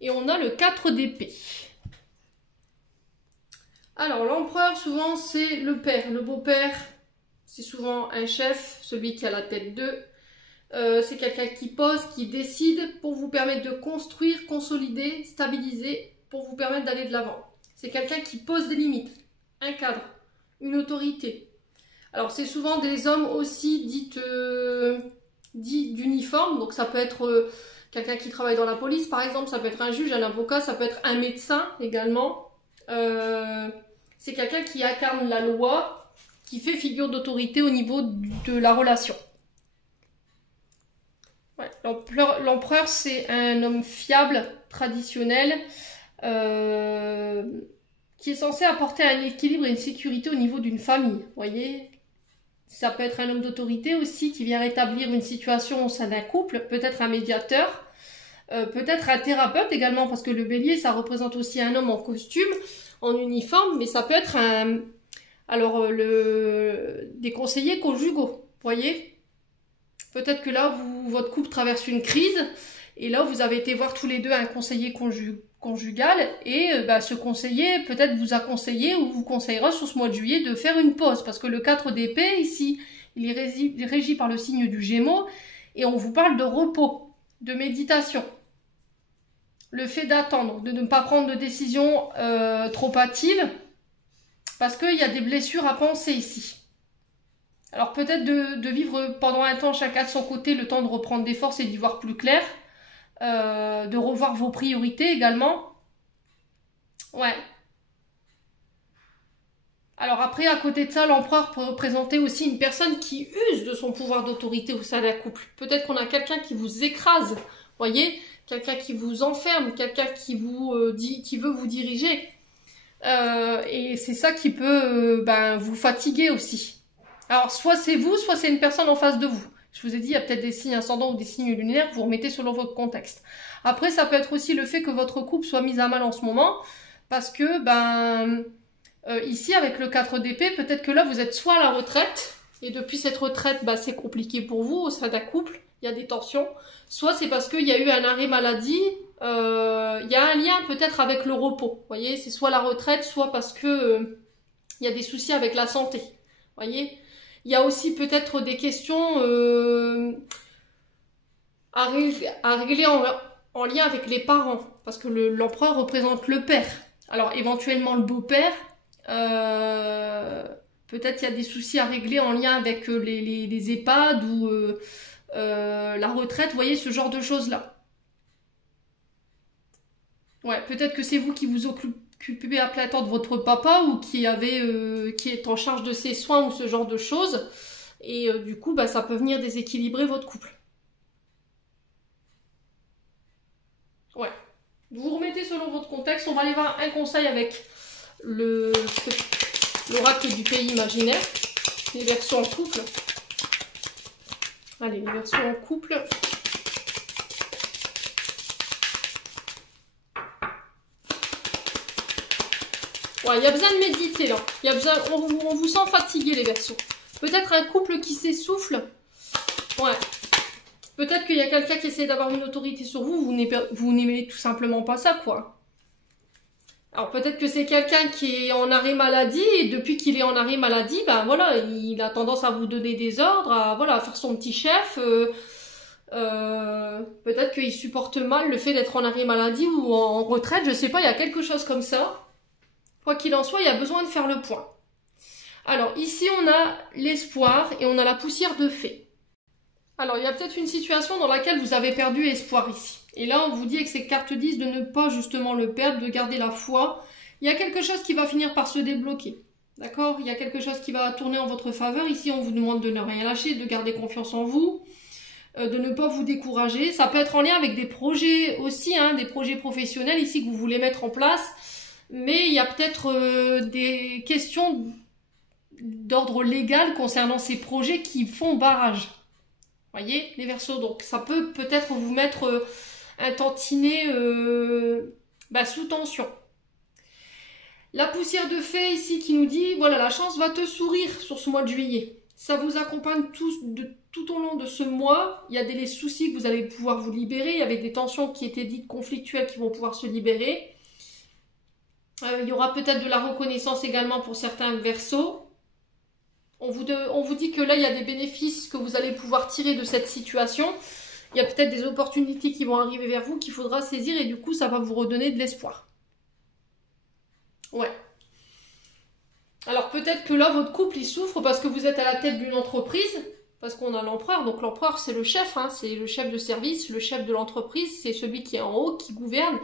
Et on a le 4 d'épée. Alors, l'Empereur, souvent, c'est le père, le beau-père. C'est souvent un chef, celui qui a la tête d'eux. C'est quelqu'un qui pose, qui décide pour vous permettre de construire, consolider, stabiliser, pour vous permettre d'aller de l'avant. C'est quelqu'un qui pose des limites, un cadre, une autorité. Alors, c'est souvent des hommes aussi dits d'uniforme. Donc, ça peut être quelqu'un qui travaille dans la police, par exemple. Ça peut être un juge, un avocat. Ça peut être un médecin également. C'est quelqu'un qui incarne la loi, qui fait figure d'autorité au niveau de la relation. Ouais, l'empereur, c'est un homme fiable, traditionnel, qui est censé apporter un équilibre et une sécurité au niveau d'une famille, voyez. Ça peut être un homme d'autorité aussi qui vient rétablir une situation au sein d'un couple, peut-être un médiateur, peut-être un thérapeute également, parce que le bélier, ça représente aussi un homme en costume, en uniforme, mais ça peut être des conseillers conjugaux, voyez. Peut-être que là, votre couple traverse une crise, et là, vous avez été voir tous les deux un conseiller conjugal, et ce conseiller peut-être vous a conseillé ou vous conseillera sur ce mois de juillet de faire une pause, parce que le 4 d'épée, ici, il est régi par le signe du Gémeaux, et on vous parle de repos, de méditation. Le fait d'attendre, de ne pas prendre de décision trop hâtive, parce qu'il y a des blessures à penser ici. Alors peut-être de vivre pendant un temps chacun de son côté, le temps de reprendre des forces et d'y voir plus clair. De revoir vos priorités également. Ouais. Alors après, à côté de ça, l'empereur peut représenter aussi une personne qui use de son pouvoir d'autorité au sein d'un couple. Peut-être qu'on a quelqu'un qui vous écrase, voyez, quelqu'un qui vous enferme, quelqu'un qui vous qui veut vous diriger. Et c'est ça qui peut vous fatiguer aussi. Alors soit c'est vous, soit c'est une personne en face de vous. Je vous ai dit, il y a peut-être des signes ascendants ou des signes lunaires, vous remettez selon votre contexte. Après, ça peut être aussi le fait que votre couple soit mis à mal en ce moment, parce que, ici, avec le 4 d'épée, peut-être que là, vous êtes soit à la retraite, et depuis cette retraite, c'est compliqué pour vous, au sein d'un couple, il y a des tensions, soit c'est parce qu'il y a eu un arrêt maladie, il y a un lien peut-être avec le repos, vous voyez, c'est soit la retraite, soit parce que il y a des soucis avec la santé, vous voyez. Il y a aussi peut-être des questions à régler en lien avec les parents, parce que l'empereur représente le père. Alors éventuellement le beau-père, peut-être qu'il y a des soucis à régler en lien avec les EHPAD ou la retraite, vous voyez, ce genre de choses-là. Ouais, peut-être que c'est vous qui vous occupez à plein temps de votre papa ou qui est en charge de ses soins ou ce genre de choses. Et du coup, ça peut venir déséquilibrer votre couple. Ouais. Vous remettez selon votre contexte. On va aller voir un conseil avec l'oracle du pays imaginaire. Les versos en couple. Allez, les versos en couple. Ouais, il y a besoin de méditer là. Il y a besoin, on vous sent fatigué les versos. Peut-être un couple qui s'essouffle. Ouais. Peut-être qu'il y a quelqu'un qui essaie d'avoir une autorité sur vous. Vous n'aimez tout simplement pas ça, quoi. Alors peut-être que c'est quelqu'un qui est en arrêt maladie. Et depuis qu'il est en arrêt maladie, voilà, il a tendance à vous donner des ordres, à faire son petit chef. Peut-être qu'il supporte mal le fait d'être en arrêt maladie ou en retraite. Je sais pas, il y a quelque chose comme ça. Quoi qu'il en soit, il y a besoin de faire le point. Alors, ici, on a l'espoir et on a la poussière de fée. Alors, il y a peut-être une situation dans laquelle vous avez perdu espoir ici. Et là, on vous dit avec ces cartes 10 de ne pas justement le perdre, de garder la foi. Il y a quelque chose qui va finir par se débloquer. D'accord? Il y a quelque chose qui va tourner en votre faveur. Ici, on vous demande de ne rien lâcher, de garder confiance en vous, de ne pas vous décourager. Ça peut être en lien avec des projets aussi, des projets professionnels ici que vous voulez mettre en place. Mais il y a peut-être des questions d'ordre légal concernant ces projets qui font barrage. Voyez, les versos. Donc ça peut peut-être vous mettre un tantinet sous tension. La poussière de fée ici qui nous dit, voilà, la chance va te sourire sur ce mois de juillet. Ça vous accompagne tout au long de ce mois. Il y a des soucis que vous allez pouvoir vous libérer. Il y avait des tensions qui étaient dites conflictuelles qui vont pouvoir se libérer. Il y aura peut-être de la reconnaissance également pour certains versos. On vous dit que là, il y a des bénéfices que vous allez pouvoir tirer de cette situation. Il y a peut-être des opportunités qui vont arriver vers vous qu'il faudra saisir et du coup, ça va vous redonner de l'espoir. Ouais. Alors peut-être que là, votre couple, il souffre parce que vous êtes à la tête d'une entreprise, parce qu'on a l'empereur. Donc l'empereur, c'est le chef, c'est le chef de service, le chef de l'entreprise, c'est celui qui est en haut, qui gouverne.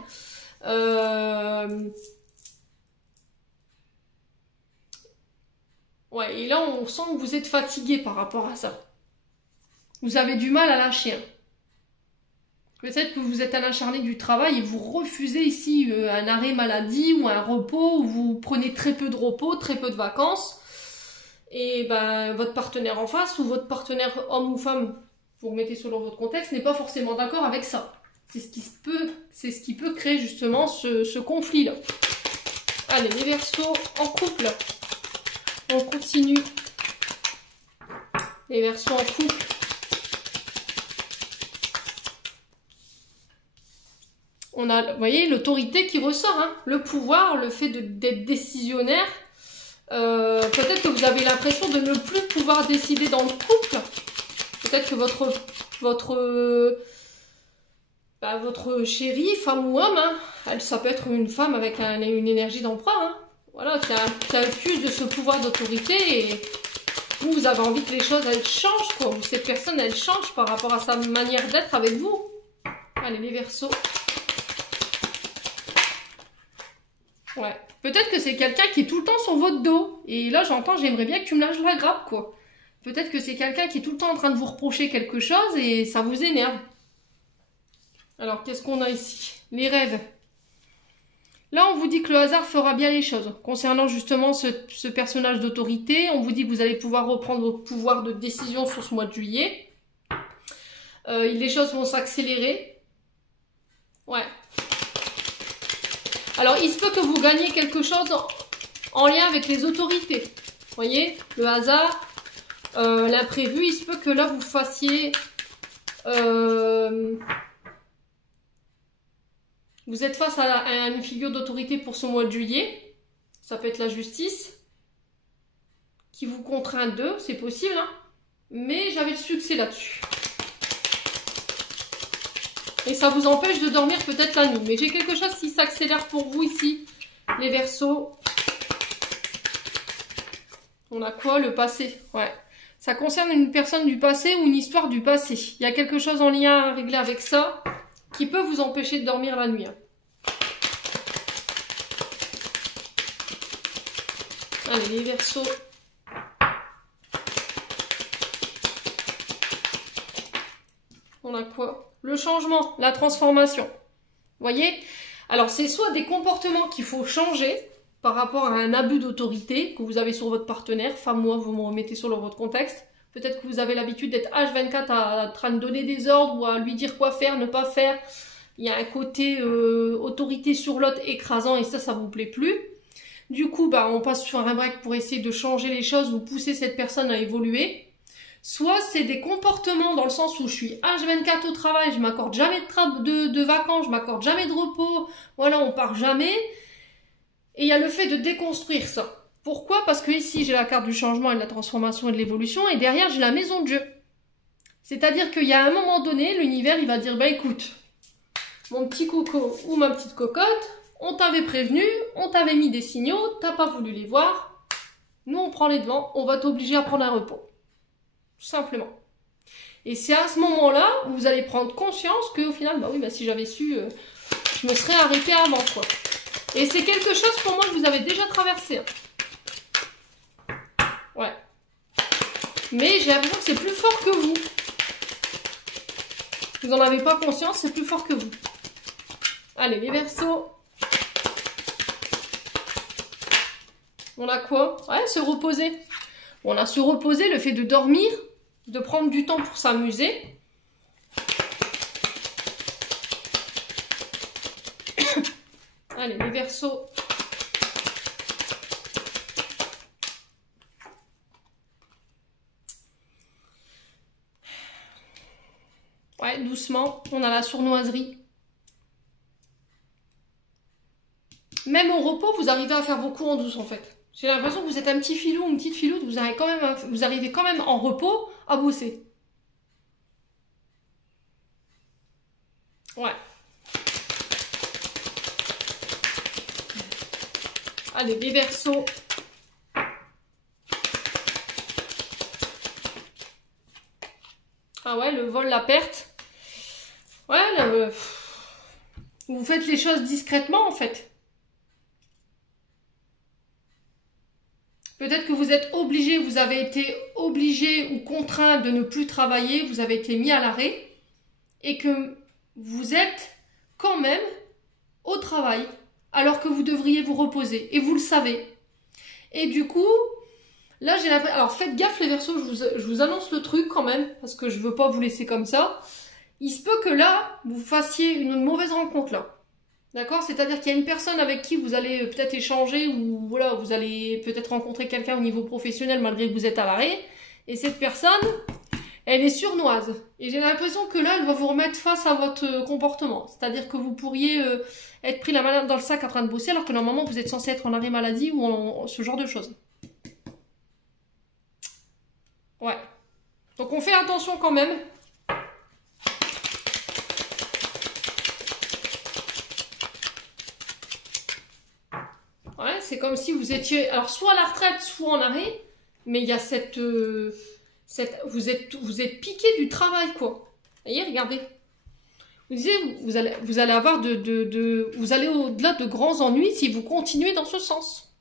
Ouais, et là, on sent que vous êtes fatigué par rapport à ça. Vous avez du mal à lâcher. Peut-être que vous êtes à l'acharné du travail et vous refusez ici un arrêt maladie ou un repos, où vous prenez très peu de repos, très peu de vacances. Et votre partenaire en face ou votre partenaire homme ou femme, vous remettez selon votre contexte, n'est pas forcément d'accord avec ça. C'est ce qui peut créer justement ce conflit-là. Allez, les versos en couple. On continue. Les versos en couple. On a, vous voyez, l'autorité qui ressort, le pouvoir, le fait d'être décisionnaire. Peut-être que vous avez l'impression de ne plus pouvoir décider dans le couple. Peut-être que votre chérie, femme ou homme, ça peut être une femme avec une énergie d'emprunt, voilà, qui accuse de ce pouvoir d'autorité et Vous avez envie que les choses, elles changent, quoi. Ou cette personne, elle change par rapport à sa manière d'être avec vous. Allez, les Verseaux. Ouais. Peut-être que c'est quelqu'un qui est tout le temps sur votre dos. Et là, j'entends, j'aimerais bien que tu me lâches la grappe, quoi. Peut-être que c'est quelqu'un qui est tout le temps en train de vous reprocher quelque chose et ça vous énerve. Alors, qu'est-ce qu'on a ici? Les rêves. Là, on vous dit que le hasard fera bien les choses. Concernant justement ce personnage d'autorité, on vous dit que vous allez pouvoir reprendre votre pouvoir de décision sur ce mois de juillet. Les choses vont s'accélérer. Ouais. Alors, il se peut que vous gagnez quelque chose en lien avec les autorités. Vous voyez, le hasard, l'imprévu, il se peut que là, vous fassiez... vous êtes face à une figure d'autorité pour ce mois de juillet. Ça peut être la justice. Qui vous contraint d'eux, c'est possible. Hein, mais j'avais le succès là-dessus. Et ça vous empêche de dormir peut-être la nuit. Mais j'ai quelque chose qui s'accélère pour vous ici, les Verseaux. On a quoi? Le passé. Ouais. Ça concerne une personne du passé ou une histoire du passé. Il y a quelque chose en lien à régler avec ça qui peut vous empêcher de dormir la nuit. Hein. Allez, les Verseaux. On a quoi? Le changement, la transformation. Vous voyez? Alors, c'est soit des comportements qu'il faut changer par rapport à un abus d'autorité que vous avez sur votre partenaire. Femme ou homme, vous me remettez sur votre contexte. Peut-être que vous avez l'habitude d'être H24 en train de donner des ordres ou à lui dire quoi faire, ne pas faire. Il y a un côté autorité sur l'autre écrasant et ça vous plaît plus. Du coup, bah, on passe sur un break pour essayer de changer les choses ou pousser cette personne à évoluer. Soit c'est des comportements dans le sens où je suis H24 au travail, je m'accorde jamais de vacances, je m'accorde jamais de repos, voilà, on part jamais. Et il y a le fait de déconstruire ça. Pourquoi? Parce que ici, j'ai la carte du changement et de la transformation et de l'évolution, et derrière, j'ai la maison de jeu. C'est-à-dire qu'il y a un moment donné, l'univers, il va dire, bah écoute, mon petit coco ou ma petite cocotte, on t'avait prévenu, on t'avait mis des signaux, t'as pas voulu les voir, nous on prend les devants, on va t'obliger à prendre un repos. Tout simplement. Et c'est à ce moment-là où vous allez prendre conscience qu'au final, bah oui, bah si j'avais su, je me serais arrêtée avant, quoi. Et c'est quelque chose pour moi que vous avez déjà traversé. Hein. Ouais. Mais j'ai l'impression que c'est plus fort que vous. Vous n'en avez pas conscience, c'est plus fort que vous. Allez, les Verseaux. On a quoi? Ouais, se reposer. On a se reposer, le fait de dormir, de prendre du temps pour s'amuser. Allez, les Verseaux. Ouais, doucement, on a la sournoiserie. Même au repos, vous arrivez à faire vos coups en douce, en fait. J'ai l'impression que vous êtes un petit filou, une petite filoute, vous arrivez quand même en repos à bosser. Ouais. Allez, les Verseaux. Ah ouais, le vol, la perte. Ouais, vous faites les choses discrètement, en fait. Peut-être que vous êtes obligé, vous avez été obligé ou contraint de ne plus travailler, vous avez été mis à l'arrêt et que vous êtes quand même au travail alors que vous devriez vous reposer et vous le savez. Et du coup, là j'ai l'impression... Alors faites gaffe les Verseaux, je vous annonce le truc quand même parce que je veux pas vous laisser comme ça. Il se peut que là, vous fassiez une mauvaise rencontre là. D'accord? C'est-à-dire qu'il y a une personne avec qui vous allez peut-être échanger ou voilà, vous allez peut-être rencontrer quelqu'un au niveau professionnel malgré que vous êtes à l'arrêt. Et cette personne, elle est sournoise. Et j'ai l'impression que là, elle va vous remettre face à votre comportement. C'est-à-dire que vous pourriez être pris la main dans le sac en train de bosser alors que normalement vous êtes censé être en arrêt maladie ou ce genre de choses. Ouais. Donc on fait attention quand même. Ouais, c'est comme si vous étiez, alors soit à la retraite, soit en arrêt, mais il y a vous êtes piqué du travail, quoi. Vous voyez, regardez. Vous disiez, vous allez avoir vous allez au-delà de grands ennuis si vous continuez dans ce sens.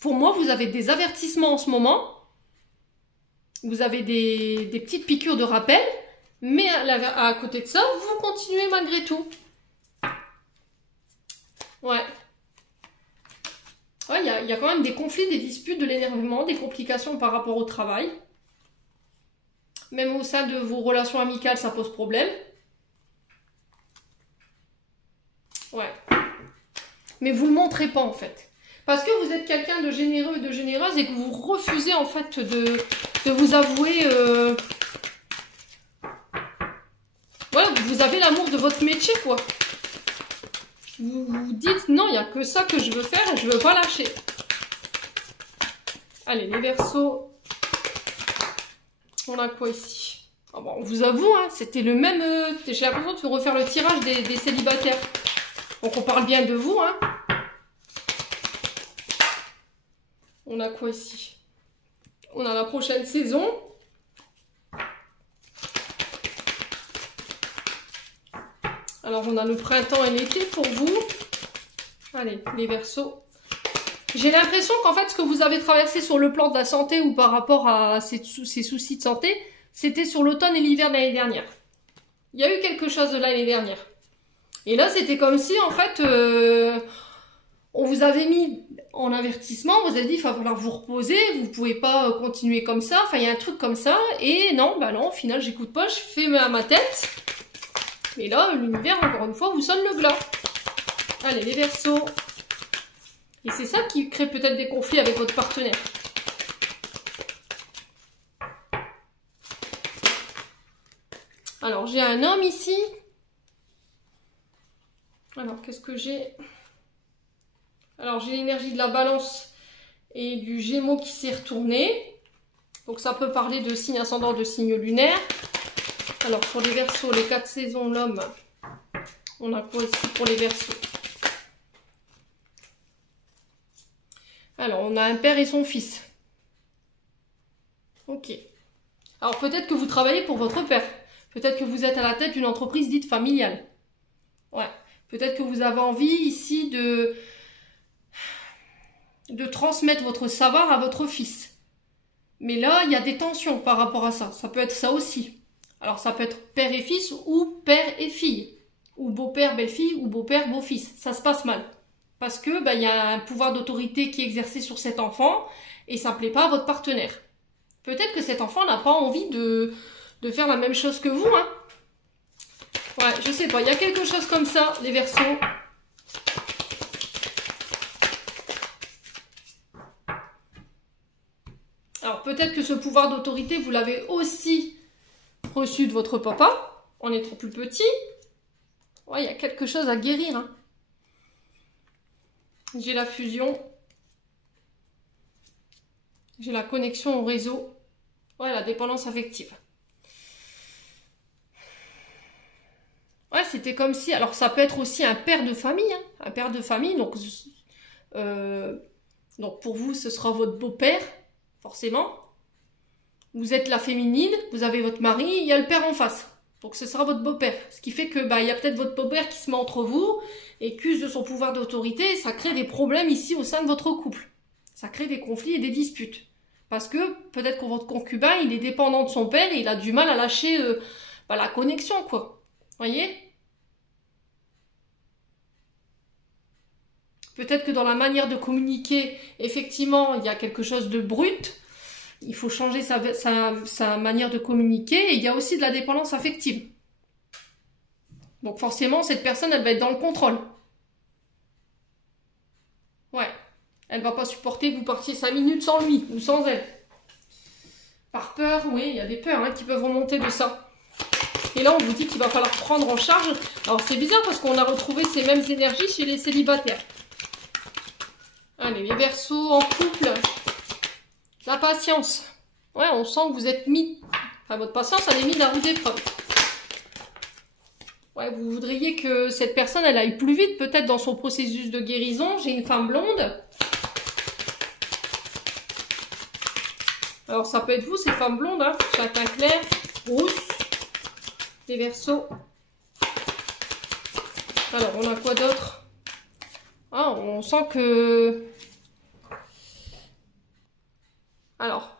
Pour moi, vous avez des avertissements en ce moment. Vous avez des petites piqûres de rappel, mais à côté de ça, vous continuez malgré tout. Ouais. Ouais, il y a quand même des conflits, des disputes, de l'énervement, des complications par rapport au travail. Même au sein de vos relations amicales, ça pose problème. Ouais. Mais vous ne le montrez pas, en fait. Parce que vous êtes quelqu'un de généreux et de généreuse et que vous refusez, en fait, de vous avouer... Voilà, vous avez l'amour de votre métier, quoi. Vous vous dites, non, il n'y a que ça que je veux faire et je ne veux pas lâcher. Allez, les Verseaux. On a quoi ici? Oh, bon, on vous avoue, hein, c'était le même... J'ai l'impression de refaire le tirage des célibataires. Donc on parle bien de vous, hein. On a quoi ici? On a la prochaine saison. Alors on a le printemps et l'été pour vous. Allez, les Verseaux. J'ai l'impression qu'en fait, ce que vous avez traversé sur le plan de la santé ou par rapport à ces soucis de santé, c'était sur l'automne et l'hiver de l'année dernière. Il y a eu quelque chose de l'année dernière. Et là, c'était comme si, en fait, on vous avait mis en avertissement, on vous avez dit, il va falloir vous reposer, vous ne pouvez pas continuer comme ça, enfin, il y a un truc comme ça, et non, bah non, au final, j'écoute pas, je fais à ma tête. Et là, l'univers, encore une fois, vous sonne le glas. Allez, les Verseaux. Et c'est ça qui crée peut-être des conflits avec votre partenaire. Alors, j'ai un homme ici. Alors, qu'est-ce que j'ai? Alors, j'ai l'énergie de la Balance et du Gémeaux qui s'est retourné. Donc, ça peut parler de signe ascendant, de signe lunaire. Alors, pour les Verseaux, les 4 saisons, l'homme. On a quoi ici pour les Verseaux? Alors, on a un père et son fils. Ok. Alors, peut-être que vous travaillez pour votre père. Peut-être que vous êtes à la tête d'une entreprise dite familiale. Ouais. Peut-être que vous avez envie ici de transmettre votre savoir à votre fils. Mais là, il y a des tensions par rapport à ça. Ça peut être ça aussi. Alors, ça peut être père et fils ou père et fille. Ou beau-père, belle-fille ou beau-père, beau-fils. Ça se passe mal. Parce que y a un pouvoir d'autorité qui est exercé sur cet enfant et ça ne plaît pas à votre partenaire. Peut-être que cet enfant n'a pas envie de faire la même chose que vous, hein. Ouais, je sais pas, il y a quelque chose comme ça, les Verseaux. Alors peut-être que ce pouvoir d'autorité, vous l'avez aussi reçu de votre papa, en étant plus petit. Ouais, il y a quelque chose à guérir, hein. J'ai la fusion. J'ai la connexion au réseau. Ouais, la dépendance affective. Ouais, c'était comme si... Alors, ça peut être aussi un père de famille. Hein, un père de famille. Donc, pour vous, ce sera votre beau-père, forcément. Vous êtes la féminine. Vous avez votre mari. Il y a le père en face. Donc, ce sera votre beau-père. Ce qui fait que il y a peut-être votre beau-père qui se met entre vous et accuse de son pouvoir d'autorité. Et ça crée des problèmes ici au sein de votre couple. Ça crée des conflits et des disputes. Parce que peut-être que votre concubin, il est dépendant de son père et il a du mal à lâcher la connexion, quoi. Voyez? Peut-être que dans la manière de communiquer, effectivement, il y a quelque chose de brut. Il faut changer sa manière de communiquer. Et il y a aussi de la dépendance affective. Donc forcément, cette personne, elle va être dans le contrôle. Ouais. Elle ne va pas supporter que vous partiez 5 minutes sans lui ou sans elle. Par peur, oui, il y a des peurs qui peuvent remonter de ça. Et là, on vous dit qu'il va falloir prendre en charge. Alors, c'est bizarre parce qu'on a retrouvé ces mêmes énergies chez les célibataires. Allez, les Verseaux en couple. La patience. Ouais, on sent que vous êtes mis... Enfin, votre patience, elle est mise à rude épreuve. Ouais, vous voudriez que cette personne, elle aille plus vite, peut-être dans son processus de guérison. J'ai une femme blonde. Alors ça peut être vous, ces femmes blondes, hein, châtain clair, rousse, les Verseaux. Alors on a quoi d'autre? Ah, on sent que... Alors,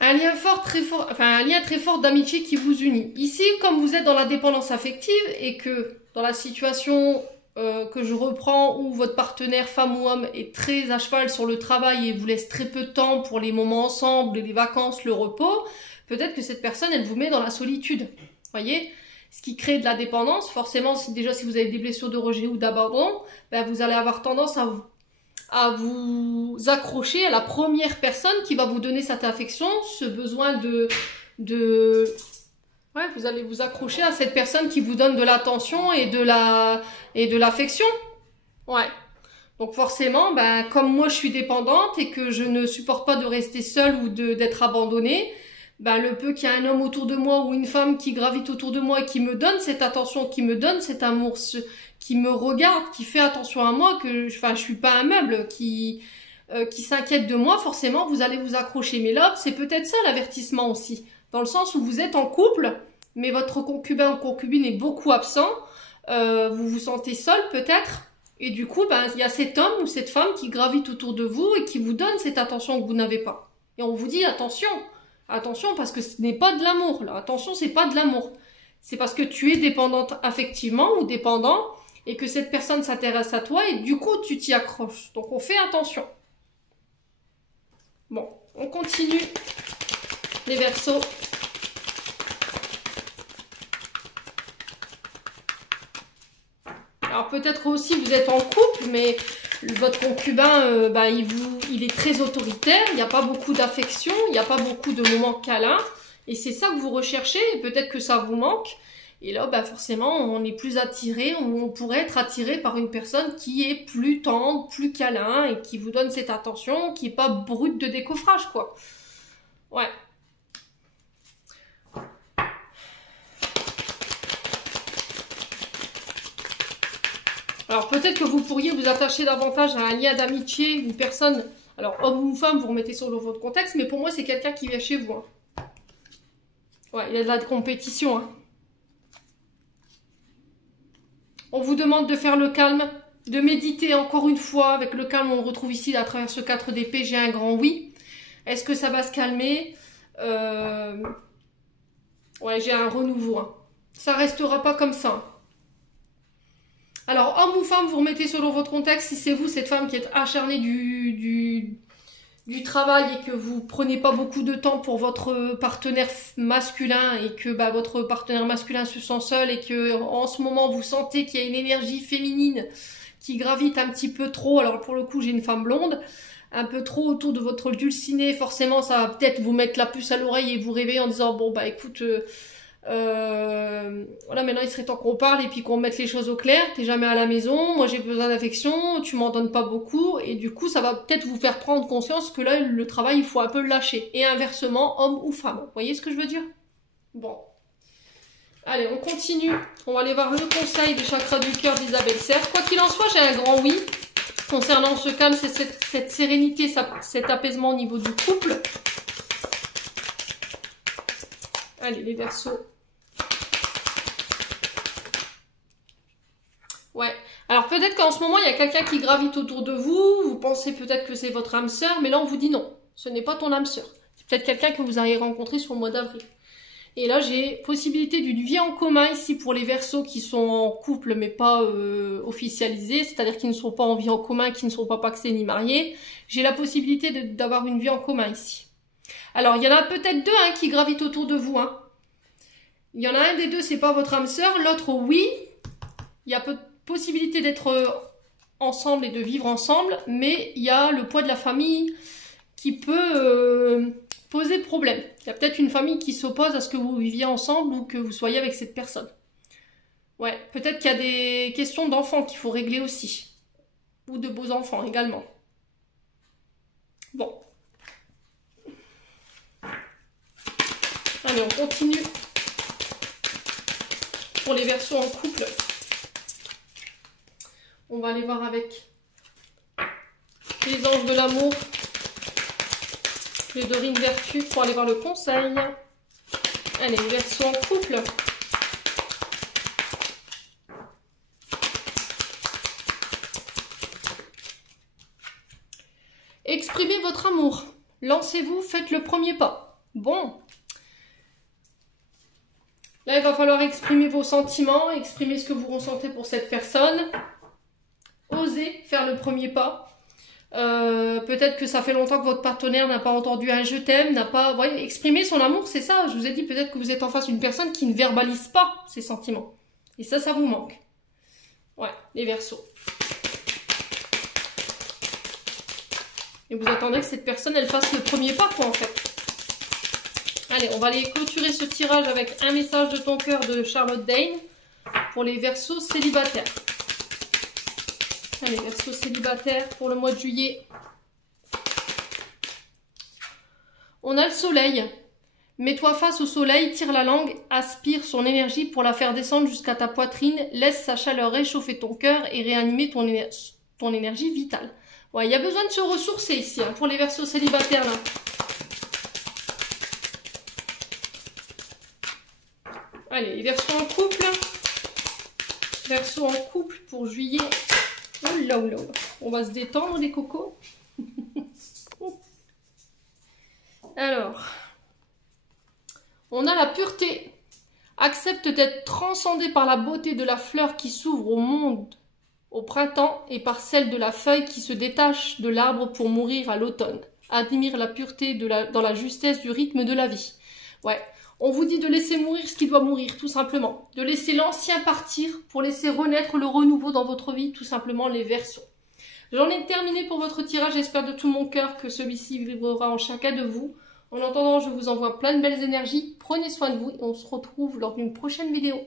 un lien fort, très fort, enfin un lien très fort d'amitié qui vous unit. Ici, comme vous êtes dans la dépendance affective et que dans la situation que je reprends où votre partenaire, femme ou homme, est très à cheval sur le travail et vous laisse très peu de temps pour les moments ensemble, les vacances, le repos, peut-être que cette personne, elle vous met dans la solitude. Voyez? Ce qui crée de la dépendance, forcément, déjà si vous avez des blessures de rejet ou d'abandon, ben, vous allez avoir tendance à vous accrocher à la première personne qui va vous donner cette affection, ce besoin ouais, vous allez vous accrocher à cette personne qui vous donne de l'attention et de l'affection. Ouais. Donc forcément, ben, comme moi je suis dépendante et que je ne supporte pas de rester seule ou d'être abandonnée, ben, le peu qu'il y a un homme autour de moi ou une femme qui gravite autour de moi et qui me donne cette attention, qui me donne cet amour, qui me regarde, qui fait attention à moi, je suis pas un meuble, qui s'inquiète de moi, forcément vous allez vous accrocher. Mais là, c'est peut-être ça l'avertissement aussi. Dans le sens où vous êtes en couple, mais votre concubin ou concubine est beaucoup absent, vous vous sentez seul peut-être, et du coup, ben, il y a cet homme ou cette femme qui gravite autour de vous et qui vous donne cette attention que vous n'avez pas. Et on vous dit attention, attention parce que ce n'est pas de l'amour, là. Attention, c'est pas de l'amour. C'est parce que tu es dépendante affectivement ou dépendant et que cette personne s'intéresse à toi et du coup, tu t'y accroches. Donc, on fait attention. Bon, on continue. Les Verseaux. Alors peut-être aussi vous êtes en couple, mais votre concubin, il est très autoritaire, il n'y a pas beaucoup d'affection, il n'y a pas beaucoup de moments câlins, et c'est ça que vous recherchez, et peut-être que ça vous manque. Et là, ben, forcément, on est plus attiré, on pourrait être attiré par une personne qui est plus tendre, plus câlin, et qui vous donne cette attention, qui n'est pas brute de décoffrage, quoi. Ouais. Alors peut-être que vous pourriez vous attacher davantage à un lien d'amitié, une personne, alors homme ou femme, vous remettez sur votre contexte, mais pour moi c'est quelqu'un qui vient chez vous. Hein. Ouais, il y a de la compétition. Hein. On vous demande de faire le calme, de méditer encore une fois. Avec le calme, on le retrouve ici à travers ce 4 d'épée, j'ai un grand oui. Est-ce que ça va se calmer? Ouais, j'ai un renouveau. Hein. Ça restera pas comme ça. Alors, homme ou femme, vous remettez selon votre contexte. Si c'est vous, cette femme qui est acharnée du travail et que vous prenez pas beaucoup de temps pour votre partenaire masculin et que bah, votre partenaire masculin se sent seul et que en ce moment vous sentez qu'il y a une énergie féminine qui gravite un petit peu trop. Alors pour le coup, j'ai une femme blonde, un peu trop autour de votre dulciné. Forcément, ça va peut-être vous mettre la puce à l'oreille et vous réveiller en disant bon bah écoute. Voilà, maintenant il serait temps qu'on parle et puis qu'on mette les choses au clair. T'es jamais à la maison, moi j'ai besoin d'affection, tu m'en donnes pas beaucoup, et du coup ça va peut-être vous faire prendre conscience que là le travail il faut un peu le lâcher, et inversement homme ou femme, vous voyez ce que je veux dire? Bon, allez on continue, on va aller voir le conseil des chakras du cœur d'Isabelle Serre. Quoi qu'il en soit, j'ai un grand oui concernant ce calme, c'est cette sérénité, cet apaisement au niveau du couple. Allez les Verseaux. Ouais, alors peut-être qu'en ce moment, il y a quelqu'un qui gravite autour de vous, vous pensez peut-être que c'est votre âme sœur, mais là on vous dit non, ce n'est pas ton âme sœur. C'est peut-être quelqu'un que vous avez rencontré sur le mois d'avril. Et là, j'ai possibilité d'une vie en commun ici pour les Verseaux qui sont en couple, mais pas officialisés, c'est-à-dire qui ne sont pas en vie en commun, qui ne sont pas pacsés ni mariés. J'ai la possibilité d'avoir une vie en commun ici. Alors, il y en a peut-être deux hein, qui gravitent autour de vous. Hein. Il y en a un des deux, c'est pas votre âme sœur, l'autre oui. Il y a possibilité d'être ensemble et de vivre ensemble, mais il y a le poids de la famille qui peut poser problème. Il y a peut-être une famille qui s'oppose à ce que vous viviez ensemble ou que vous soyez avec cette personne. Ouais, peut-être qu'il y a des questions d'enfants qu'il faut régler aussi. Ou de beaux enfants également. Bon. Allez, on continue. Pour les Verseaux en couple. On va aller voir avec les anges de l'amour. Le Dorine Vertu pour aller voir le conseil. Allez, Verseau en couple. Exprimez votre amour. Lancez-vous, faites le premier pas. Bon. Là, il va falloir exprimer vos sentiments, exprimer ce que vous ressentez pour cette personne. Osez faire le premier pas. Peut-être que ça fait longtemps que votre partenaire n'a pas entendu un je t'aime, n'a pas... Voyez, exprimer son amour, c'est ça. Je vous ai dit, peut-être que vous êtes en face d'une personne qui ne verbalise pas ses sentiments. Et ça vous manque. Ouais, les Verseaux. Et vous attendez que cette personne, elle fasse le premier pas, quoi, en fait. Allez, on va aller clôturer ce tirage avec un message de ton cœur de Charlotte Dane pour les Verseaux célibataires. Allez, Verseaux célibataires pour le mois de juillet. On a le soleil. Mets-toi face au soleil, tire la langue, aspire son énergie pour la faire descendre jusqu'à ta poitrine, laisse sa chaleur réchauffer ton cœur et réanimer ton énergie vitale. Ouais, il y a besoin de se ressourcer ici, hein, pour les Verseaux célibataires, là. Allez, les Verseaux en couple. Verseaux en couple pour juillet. Oula, oula, oula. On va se détendre, les cocos. Alors, on a la pureté. Accepte d'être transcendé par la beauté de la fleur qui s'ouvre au monde au printemps et par celle de la feuille qui se détache de l'arbre pour mourir à l'automne. Admire la pureté dans la justesse du rythme de la vie. Ouais, on vous dit de laisser mourir ce qui doit mourir, tout simplement. De laisser l'ancien partir pour laisser renaître le renouveau dans votre vie, tout simplement, les Verseaux. J'en ai terminé pour votre tirage, j'espère de tout mon cœur que celui-ci vibrera en chacun de vous. En attendant, je vous envoie plein de belles énergies, prenez soin de vous et on se retrouve lors d'une prochaine vidéo.